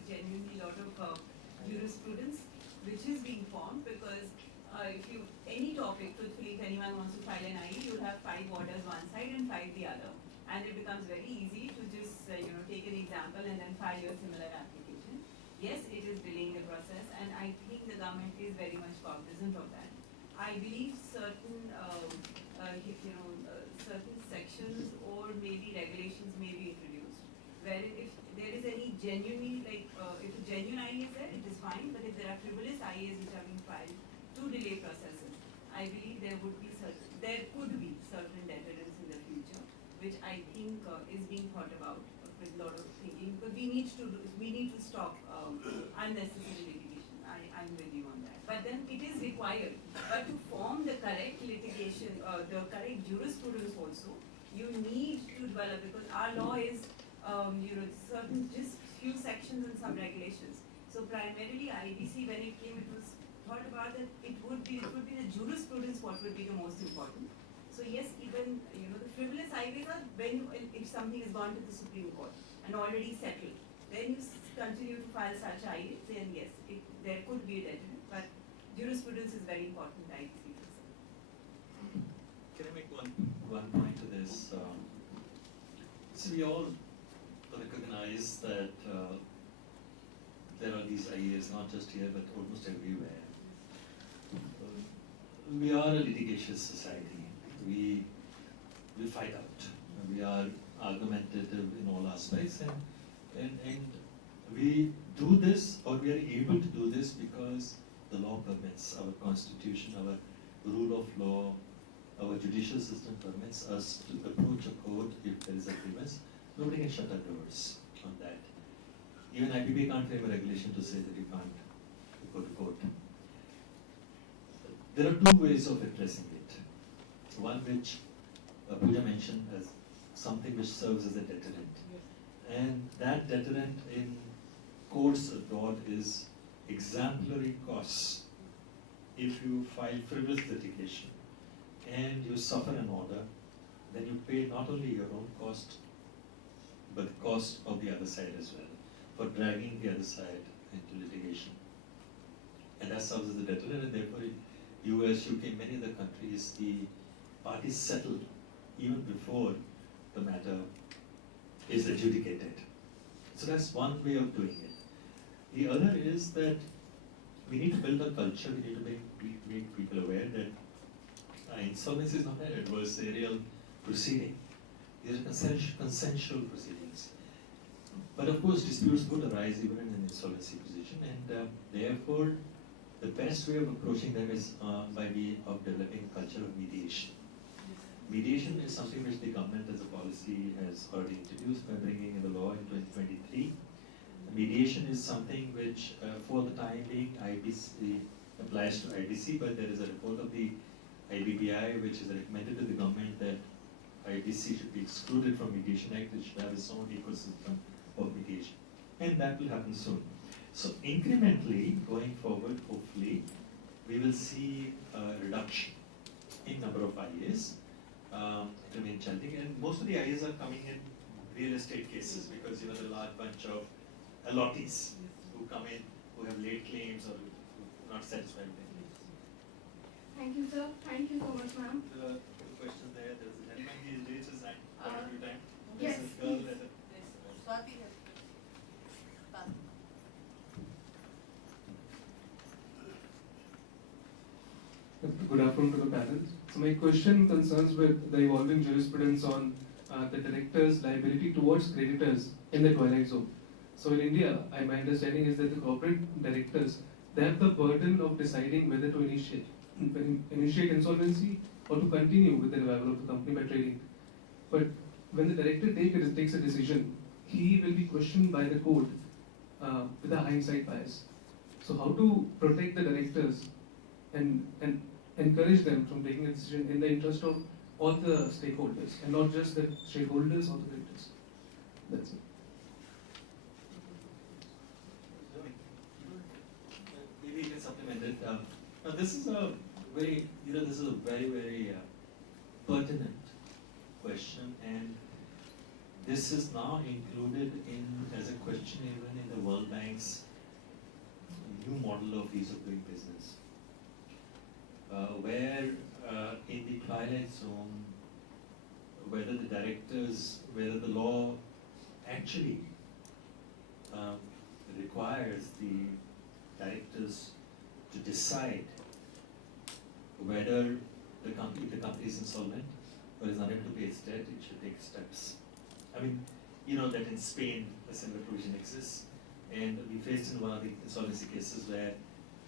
genuinely a lot of jurisprudence which is being formed, because if you, any topic, truthfully, if anyone wants to file an IE, you'll have 5 orders one side and 5 the other. And it becomes very easy to just, take an example and then file your similar application. Yes, it is delaying the process, and I think the government is very much cognizant of that. I believe certain, certain sections or maybe regulations may be introduced, wherein if there is any genuinely, like, if a genuine IA is there, it is fine, but if there are frivolous IAs which are being filed to delay processes, I believe there could be certain deterrents in the future, which I think is being thought about with a lot of thinking, because we need to stop unnecessary litigation. I'm with you on that. But then it is required. But to form the correct litigation, the correct jurisprudence also, you need to develop, because our law is, certain just few sections and some regulations. So primarily IBC, when it came, it was thought about that it would be the jurisprudence what would be the most important. So yes, even the frivolous IVs are when if something has gone to the Supreme Court and already settled, then you continue to file such IVs, then yes, there could be a deterrent, but jurisprudence is very important. IBC. Can I make one point to this? So we all recognize that there are these IAs not just here but almost everywhere. We are a litigious society. We fight out. We are argumentative in all aspects, and we do this, or we are able to do this because the law permits, our constitution, our rule of law, our judicial system permits us to approach a court if there is a grievance. Nobody can shut our doors on that. Even IPB can't frame a regulation to say that you can't go to court. There are two ways of addressing it. One which Pooja mentioned as something which serves as a deterrent. And that deterrent in courts abroad is exemplary costs. If you file frivolous litigation and you suffer an order, then you pay not only your own cost, but the cost of the other side as well, for dragging the other side into litigation. And that serves as a deterrent, and therefore US, UK, many other countries, the parties settle even before the matter is adjudicated. So that's one way of doing it. The other is that we need to build a culture, we need to make people aware that insolvency is not an adversarial proceeding. These are consensual proceedings. But of course, disputes would arise even in an insolvency position, and therefore, the best way of approaching them is by way of developing a culture of mediation. Mediation is something which the government as a policy has already introduced by bringing in the law in 2023. Mediation is something which, for the time being, IBC applies to IBC, but there is a report of the IBBI which has recommended to the government that IBC should be excluded from Mediation Act. It should have its own ecosystem of mediation, and that will happen soon. So incrementally, going forward, hopefully, we will see a reduction in number of IAs. It remains challenging, and most of the IAs are coming in real estate cases because there are a large bunch of allottees who come in who have late claims or who are not satisfied with their claims. Thank you, sir. Thank you so much, ma'am. There are two questions there. There is a gentleman, he is raised his hand quite a few times. Yes, There's a girl please. at the Swati has. Good afternoon to the panel. So my question concerns with the evolving jurisprudence on the director's liability towards creditors in the twilight zone. So in India, my understanding is that the corporate directors, they have the burden of deciding whether to initiate insolvency or to continue with the revival of the company by trading. But when the director takes a decision, he will be questioned by the court with a hindsight bias. So how to protect the directors and encourage them from taking a decision in the interest of all the stakeholders and not just the shareholders or the creditors? That's it. Maybe you can supplement it. Now this is a very, very pertinent question, and this is now included as a question even in the World Bank's new model of ease of doing business, where in the twilight zone, whether the law actually requires the directors to decide whether the company is insolvent or is unable to pay its debt, it should take steps. I mean, you know that in Spain a similar provision exists, and we faced in one of the insolvency cases where,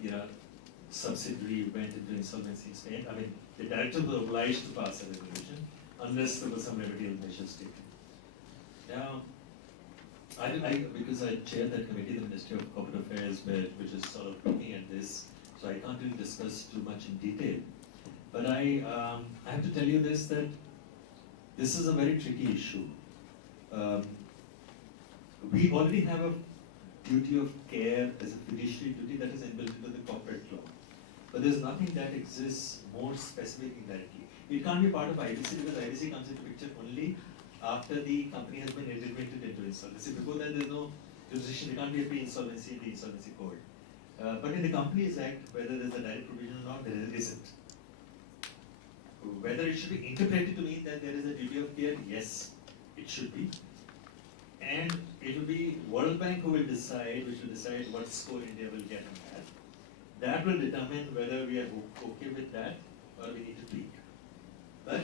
you know, subsidiary went into insolvency in Spain. I mean, the director was obliged to pass a resolution unless there were some remedial measures taken. Now, because I chaired that committee, the Ministry of Corporate Affairs, which is sort of looking at this, so I can't really discuss too much in detail. But I have to tell you this, that this is a very tricky issue. We already have a duty of care as a fiduciary duty that is inbuilt into the corporate law. But there's nothing that exists more specific indirectly. It can't be part of IBC because IBC comes into picture only after the company has been integrated into insolvency. Before that, there's no jurisdiction. There can't be a pre-insolvency in the Insolvency Code. But in the Companies Act, whether there's a direct provision or not, there isn't. Whether it should be interpreted to mean that there is a duty of care, yes, it should be. And it will be World Bank who will decide, which will decide what score India will get on that. That will determine whether we are okay with that or we need to tweak. But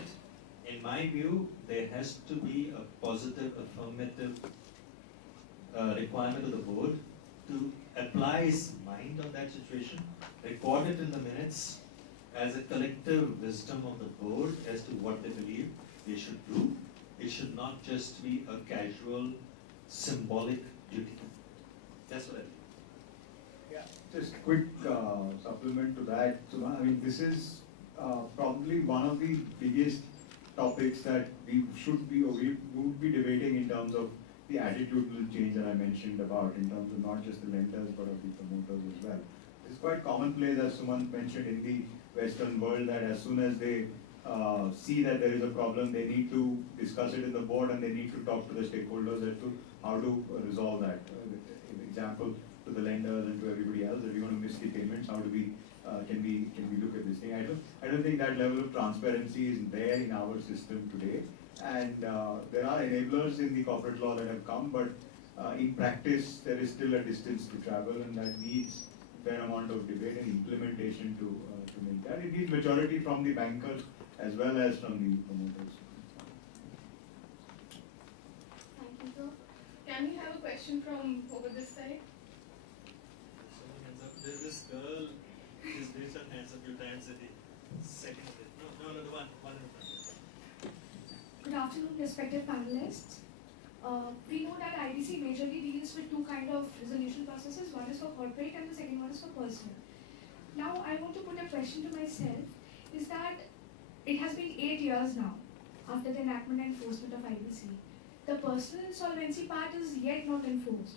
in my view, there has to be a positive, affirmative requirement of the board to apply its mind on that situation, record it in the minutes as a collective wisdom of the board as to what they believe they should do. It should not just be a casual, symbolic duty. That's what I think. Yeah, just quick supplement to that, Suma. I mean, this is probably one of the biggest topics that we should be, or we would be debating in terms of the attitudinal change that I mentioned about, in terms of not just the lenders but of the promoters as well. It's quite commonplace, as Sumant mentioned, in the Western world, that as soon as they see that there is a problem, they need to discuss it in the board and they need to talk to the stakeholders as to how to resolve that. Example, to the lenders and to everybody else, if you're going to miss the payments, how do we can we look at this thing? I don't think that level of transparency is there in our system today, and there are enablers in the corporate law that have come, but in practice there is still a distance to travel, and that needs a fair amount of debate and implementation to make that. It needs majority from the bankers as well as from the promoters. Thank you, sir. Can we have a question from over this side? There's this girl who's raised her hands a few times at the second of it. No, the one in front. Good afternoon, respected panelists. We know that IBC majorly deals with two kind of resolution processes. One is for corporate and the second one is for personal. Now, I want to put a question to myself, is that it has been 8 years now after the enactment and enforcement of IBC. The personal insolvency part is yet not enforced.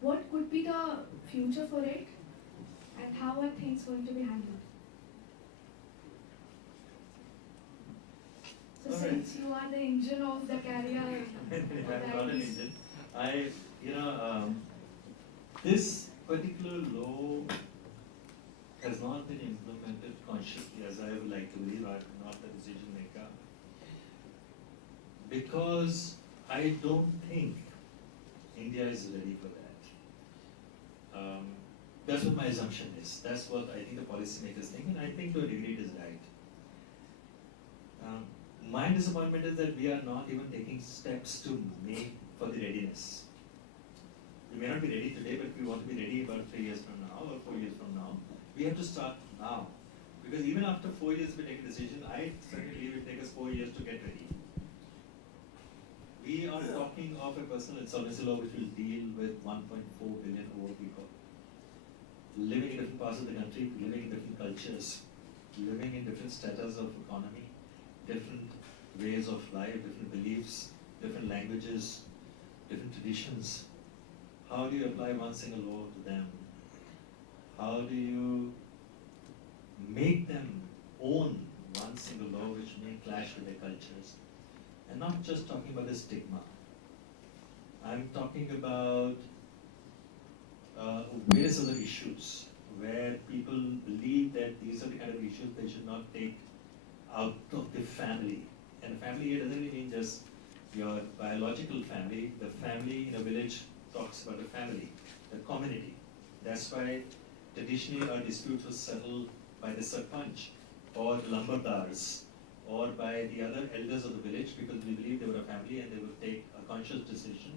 What could be the future for it, and how are things going to be handled? So since you are the engine of the carrier, I'm not an engine. This particular law has not been implemented consciously, as I would like to believe. I'm not the decision maker, because I don't think India is ready for that. That's what my assumption is. That's what I think the policymakers think, and I think to a degree it is right. My disappointment is that we are not even taking steps to make for the readiness. We may not be ready today, but we want to be ready about 3 years from now or 4 years from now. We have to start now. Because even after 4 years we take a decision, I certainly believe it will take us 4 years to get ready. We are talking of a personal insolvency law which will deal with 1.4 billion over people. Living in different parts of the country, living in different cultures, living in different status of economy, different ways of life, different beliefs, different languages, different traditions. How do you apply one single law to them? How do you make them own one single law which may clash with their cultures? And not just talking about the stigma. I'm talking about various other issues where people believe that these are the kind of issues they should not take out of the family. And family here doesn't really mean just your biological family. The family in a village talks about the family, the community. That's why traditionally our disputes were settled by the sarpanch or the lumbardars or by the other elders of the village, because we believe they were a family and they would take a conscious decision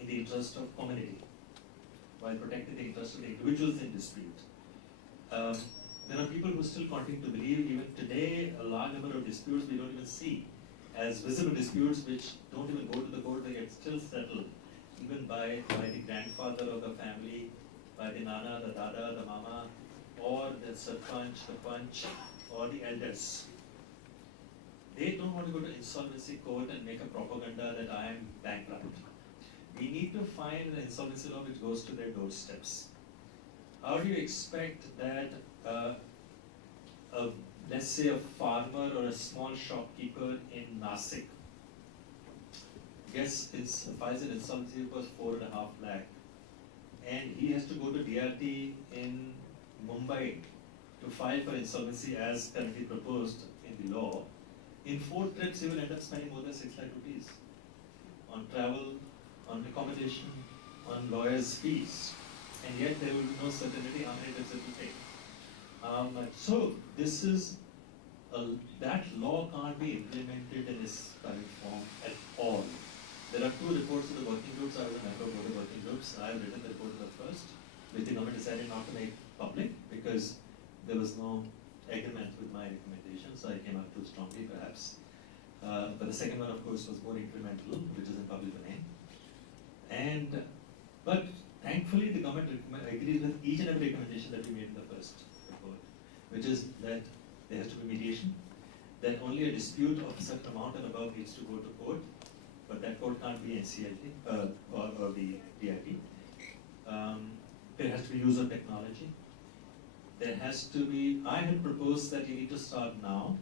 in the interest of community, while protecting the interests of the individuals in dispute. There are people who still continue to believe, even today, a large number of disputes we don't even see as visible disputes which don't even go to the court, they get still settled, even by the grandfather of the family, by the nana, the dada, the mama, or the sarpanch, the panch, or the elders. They don't want to go to insolvency court and make a propaganda that I am bankrupt. We need to find an insolvency law which goes to their doorsteps. How do you expect that let's say a farmer or a small shopkeeper in Nasik files an insolvency for 4.5 lakh, and he has to go to DRT in Mumbai to file for insolvency as currently proposed in the law. In 4 trips, he will end up spending more than 6 lakh rupees on travel, on accommodation, on lawyers' fees, and yet there will be no certainty how many trips it will take. So this is that law can't be implemented in its current form at all. There are 2 reports of the working groups. I was a member of both the working groups. I have written the report of the first, which the government decided not to make public because there was no agreement with my recommendation, so I came out too strongly perhaps. But the second one, of course, was more incremental, which is in public domain. But thankfully, the government agrees with each and every recommendation that we made in the first report, which is that there has to be mediation, that only a dispute of a certain amount and above needs to go to court, but that court can't be NCLT or the DIP. There has to be use of technology. There has to be, I had proposed that you need to start now.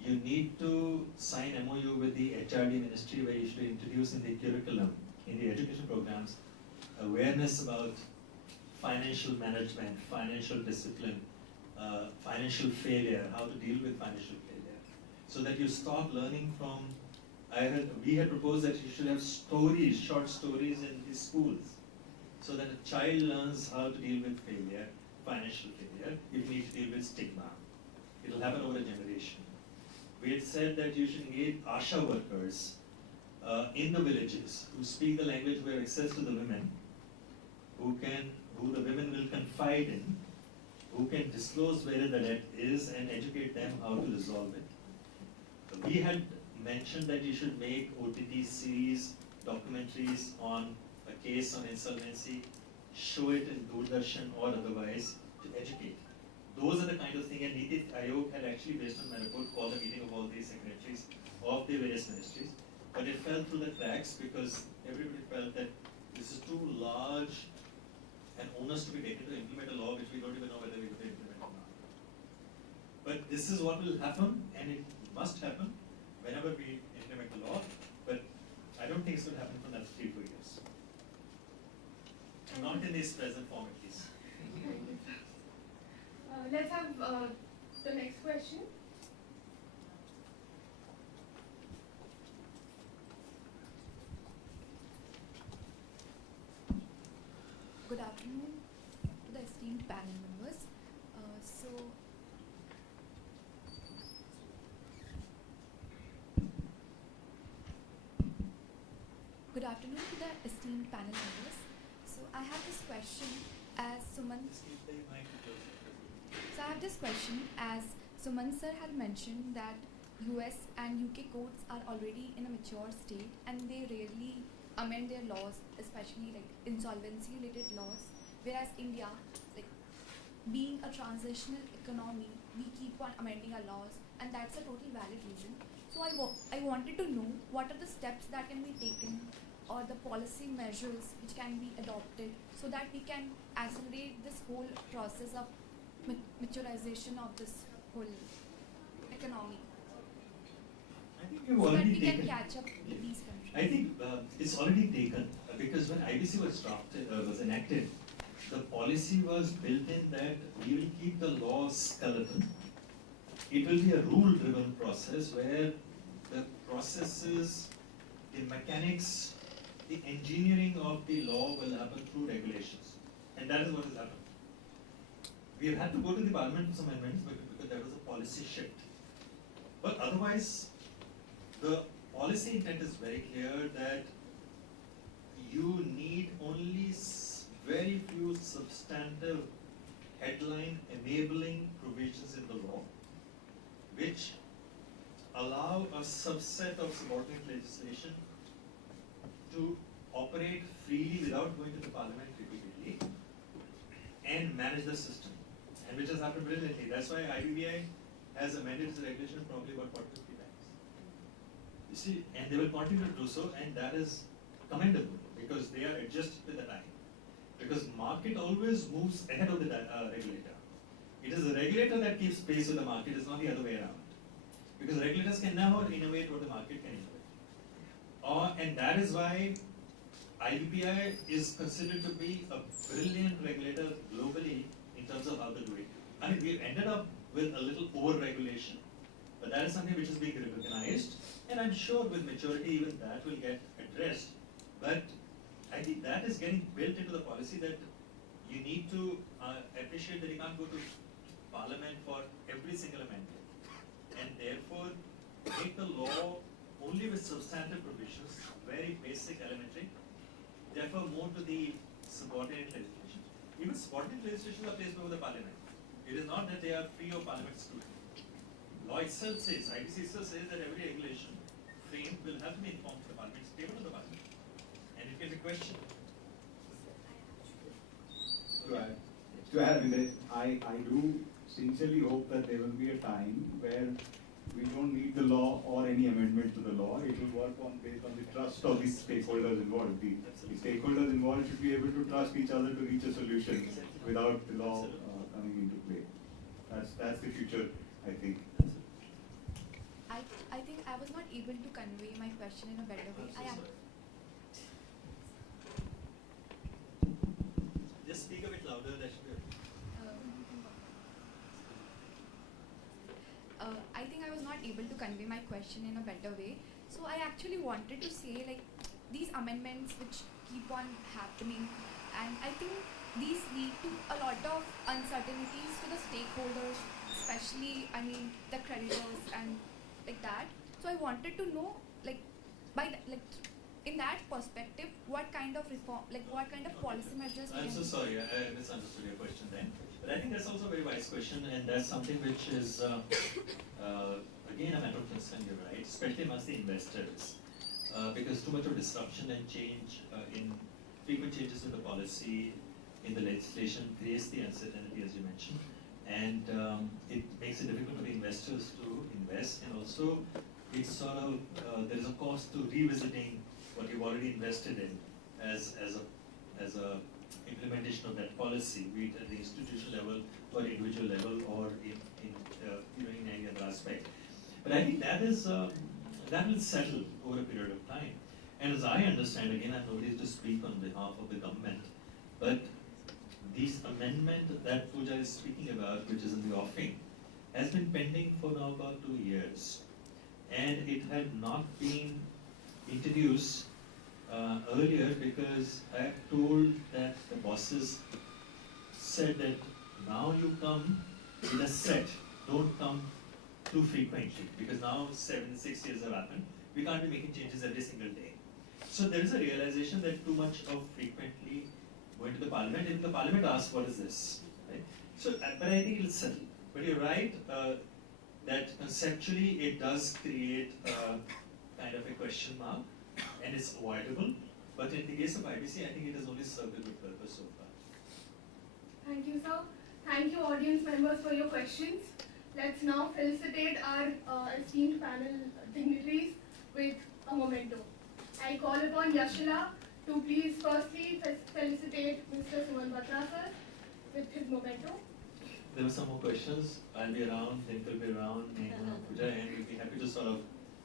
You need to sign MOU with the HRD ministry where you should introduce in the curriculum, in the education programs, awareness about financial management, financial discipline, financial failure, how to deal with financial failure. So that you start learning from, we had proposed that you should have stories, short stories in the schools, so that a child learns how to deal with failure, financial failure, if you need to deal with stigma. It will happen over a generation. We had said that you should engage ASHA workers in the villages who speak the language, who have access to the women, who the women will confide in, who can disclose where the debt is and educate them how to resolve it. We had mentioned that you should make OTT series, documentaries on a case on insolvency, show it in Doordarshan or otherwise to educate. Those are the kind of things, and Niti Aayog had actually, based on my report, called a meeting of all these secretaries of the various ministries, but it fell through the cracks because everybody felt that this is too large and onus to be taken to implement a law which we don't even know whether we're going to implement or not. But this is what will happen, and it must happen whenever we implement the law, but I don't think it's going to happen for the next 3-4 years. Not in this present form at least. Let's have the next question. Good afternoon to the esteemed panel members. Good afternoon to the esteemed panel members. So I have this question as Suman sir had mentioned that US and UK courts are already in a mature state and they rarely amend their laws, especially like insolvency related laws, whereas India, like being a transitional economy, we keep on amending our laws, and that's a total valid reason. So I wanted to know what are the steps that can be taken or the policy measures which can be adopted so that we can accelerate this whole process of maturization of this whole economy. I think we've so that already we taken. can catch up with these countries. I think it's already taken because when IBC was drafted, was enacted, the policy was built in that we will keep the law skeleton. It will be a rule-driven process where the processes, the mechanics, the engineering of the law will happen through regulations, and that is what has happened. We have had to go to the parliament for some amendments because there was a policy shift. But otherwise, the policy intent is very clear that you need only very few substantive headline enabling provisions in the law, which allow a subset of subordinate legislation to operate freely without going to the parliament repeatedly and manage the system, and which has happened brilliantly. That's why IBBI has amended its regulation probably about 40 50 times. You see, and they will continue to do so, and that is commendable because they are adjusted with the time. Because market always moves ahead of the regulator. It is the regulator that keeps pace with the market, it's not the other way around. Because regulators can never innovate what the market can innovate. And that is why IBPI is considered to be a brilliant regulator globally in terms of how they do it. I mean, we've ended up with a little over-regulation, but that is something which is being recognized, and I'm sure with maturity even that will get addressed. But I think that is getting built into the policy that you need to appreciate that you can't go to Parliament for every single amendment, and therefore make the law only with substantive provisions, very basic, elementary, therefore more to the subordinate legislation. Even subordinate legislation are placed before the Parliament. It is not that they are free of Parliament scrutiny. Law itself says, IBC itself says that every regulation framed will have to be informed to the Parliament, it's tabled to the Parliament, and it can be questioned. To add with it, I do sincerely hope that there will be a time where we don't need the law or any amendment to the law. It will work based on the trust of the stakeholders involved. The stakeholders involved should be able to trust each other to reach a solution without the law coming into play. That's the future, I think. I think I was not able to convey my question in a better way. Just speak a bit louder, that should be okay. I think I was not able to convey my question in a better way. So I actually wanted to say, like, these amendments which keep on happening, and I think these lead to a lot of uncertainties to the stakeholders, especially, I mean, the creditors and like that. So I wanted to know, like, in that perspective, what kind of reform, like, what kind of policy measures? I'm so sorry, I misunderstood your question then. But I think that's also a very wise question, and that's something which is, again, a matter of concern, you're right, especially amongst the investors. Because too much of disruption and change in frequent changes in the policy, in the legislation, creates the uncertainty, as you mentioned. And it makes it difficult for the investors to invest, and also it's sort of, there is a cost to revisiting what you've already invested in as a implementation of that policy, be it at the institutional level or individual level or in any other aspect. But I think that is that will settle over a period of time. And as I understand, again, I'm nobody to speak on behalf of the government, but this amendment that Pooja is speaking about, which is in the offing, has been pending for now about 2 years, and it had not been introduced earlier because I have told that the bosses said that now you come with a set, don't come too frequently, because now 6 years have happened, we can't be making changes every single day. So there is a realization that too much of frequently going to the parliament, if the parliament asks what is this, right? So, but I think it'll settle. But you're right, that conceptually it does create kind of a question mark, and it's avoidable. But in the case of IBC, I think it has only served a good purpose so far. Thank you, sir. Thank you, audience members, for your questions. Let's now felicitate our esteemed panel dignitaries with a memento. I call upon Yashila to please firstly felicitate Mr. Suman Batra sir with his memento. There were some more questions. I'll be around, Nick will be around, Pooja, and we'll be happy to sort of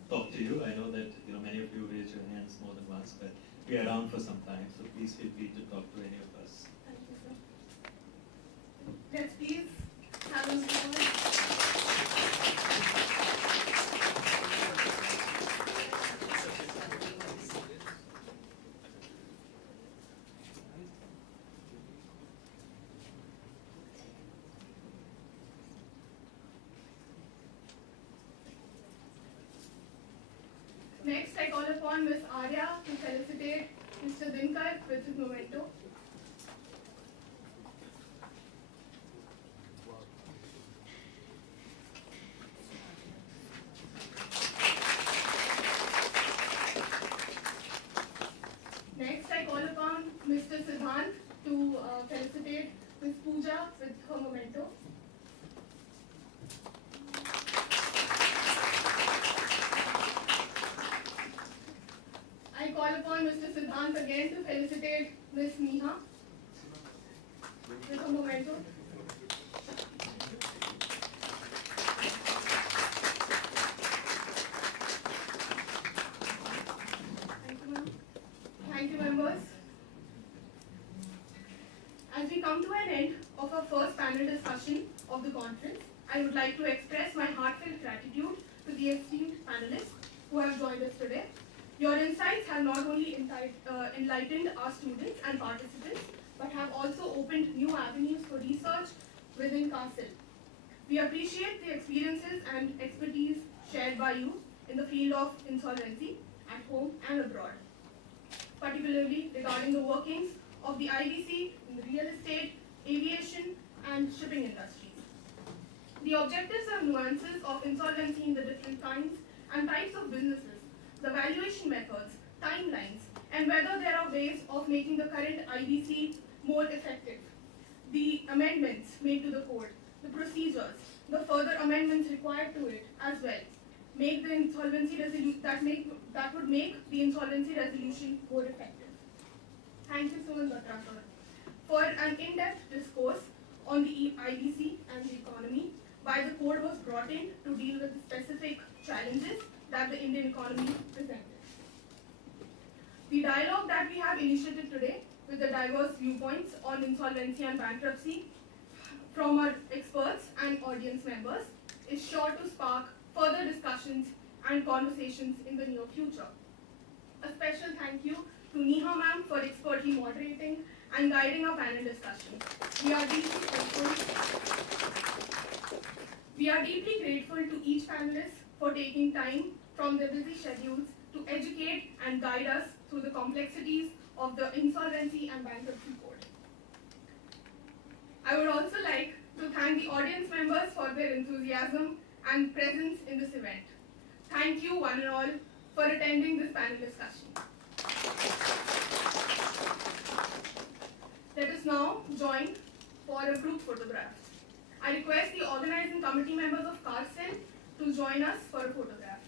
talk to you. I know that many of you raised your hands more than once, but we are around for some time, so please feel free to talk to any of us. Thank you, sir. Let's please have a moment. upon Ms. Arya to felicitate Mr. Dinkar with his memento. Next, I call upon Mr. Siddhant to felicitate Ms. Pooja with her memento. I call upon Mr. Siddhant again to felicitate Ms. Neha with her memento. Thank you, ma'am. Thank you, members. As we come to an end of our first panel discussion of the conference, I would like to express my heartfelt gratitude to the esteemed panelists who have joined us today. Your insights have not only enlightened our students and participants, but have also opened new avenues for research within CARCIL. We appreciate the experiences and expertise shared by you in the field of insolvency at home and abroad, particularly regarding the workings of the IBC in the real estate, aviation, and shipping industries. The objectives and nuances of insolvency in the different kinds and types of businesses, the valuation methods, timelines, and whether there are ways of making the current IBC more effective, the amendments made to the code, the procedures, the further amendments required to it as well, make the insolvency resolution that would make the insolvency resolution more effective. Thank you so much, Batra sir, for an in-depth discourse on the IBC and the economy, why the code was brought in to deal with the specific challenges that the Indian economy presented. The dialogue that we have initiated today with the diverse viewpoints on insolvency and bankruptcy from our experts and audience members is sure to spark further discussions and conversations in the near future. A special thank you to Neha ma'am for expertly moderating and guiding our panel discussion. We are deeply grateful to each panelist for taking time from their busy schedules to educate and guide us through the complexities of the insolvency and bankruptcy code. I would also like to thank the audience members for their enthusiasm and presence in this event. Thank you one and all for attending this panel discussion. Let us now join for a group photograph. I request the organizing committee members of CARCIL to join us for a photograph.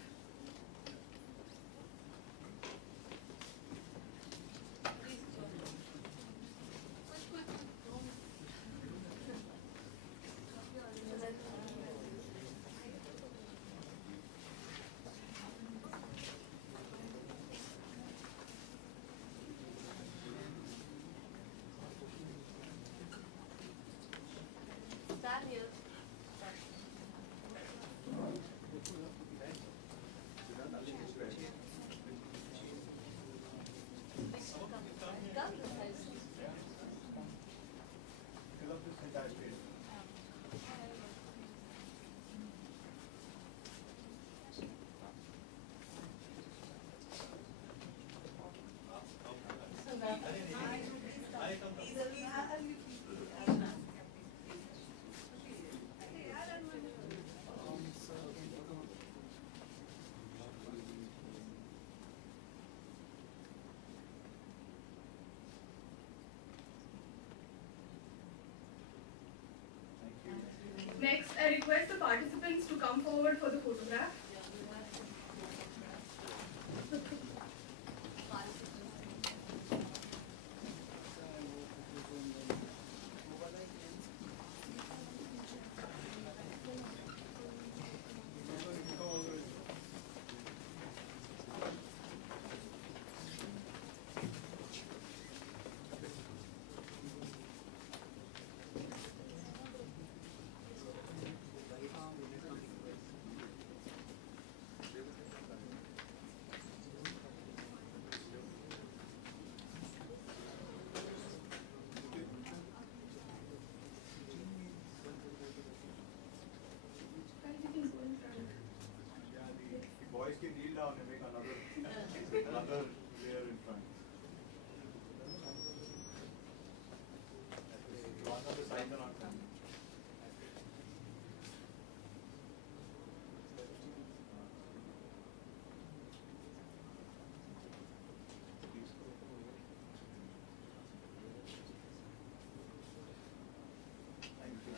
Next, I request the participants to come forward for the photograph. nicely kneel down and make another layer in front. One on the side and on front.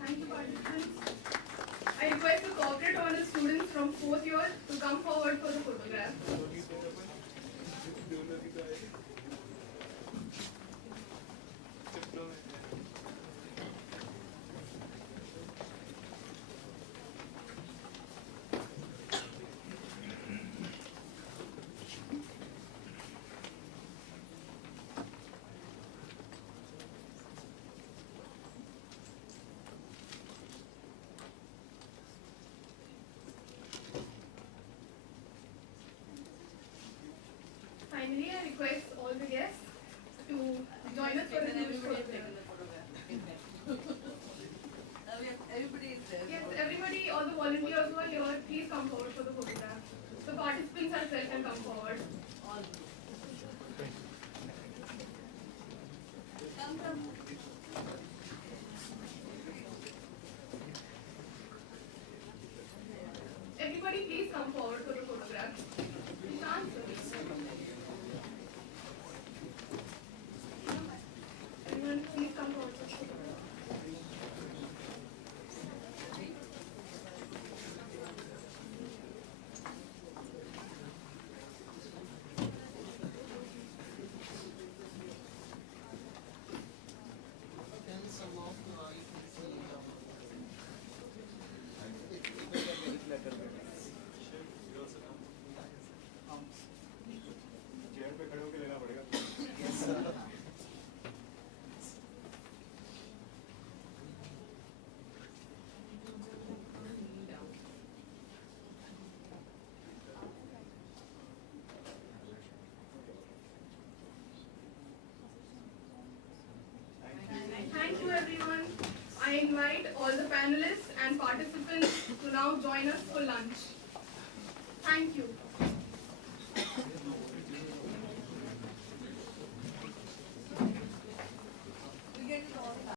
Thank you, participants. I request the corporate honors students from 4th year to come forward for the photograph. Finally, I request all the guests to join us for a huge photograph. Everybody is there. Yes, everybody, all the volunteers who are here, please come forward for the photograph. The participants as well can come forward. Come. Everybody, please come forward for the photograph. Nishant, sir. Everyone, please come forward for the photograph. Chair पे खड़े होके लेना पड़ेगा। Thank you, everyone. I invite all the panelists and participants to now join us for lunch. Thank you.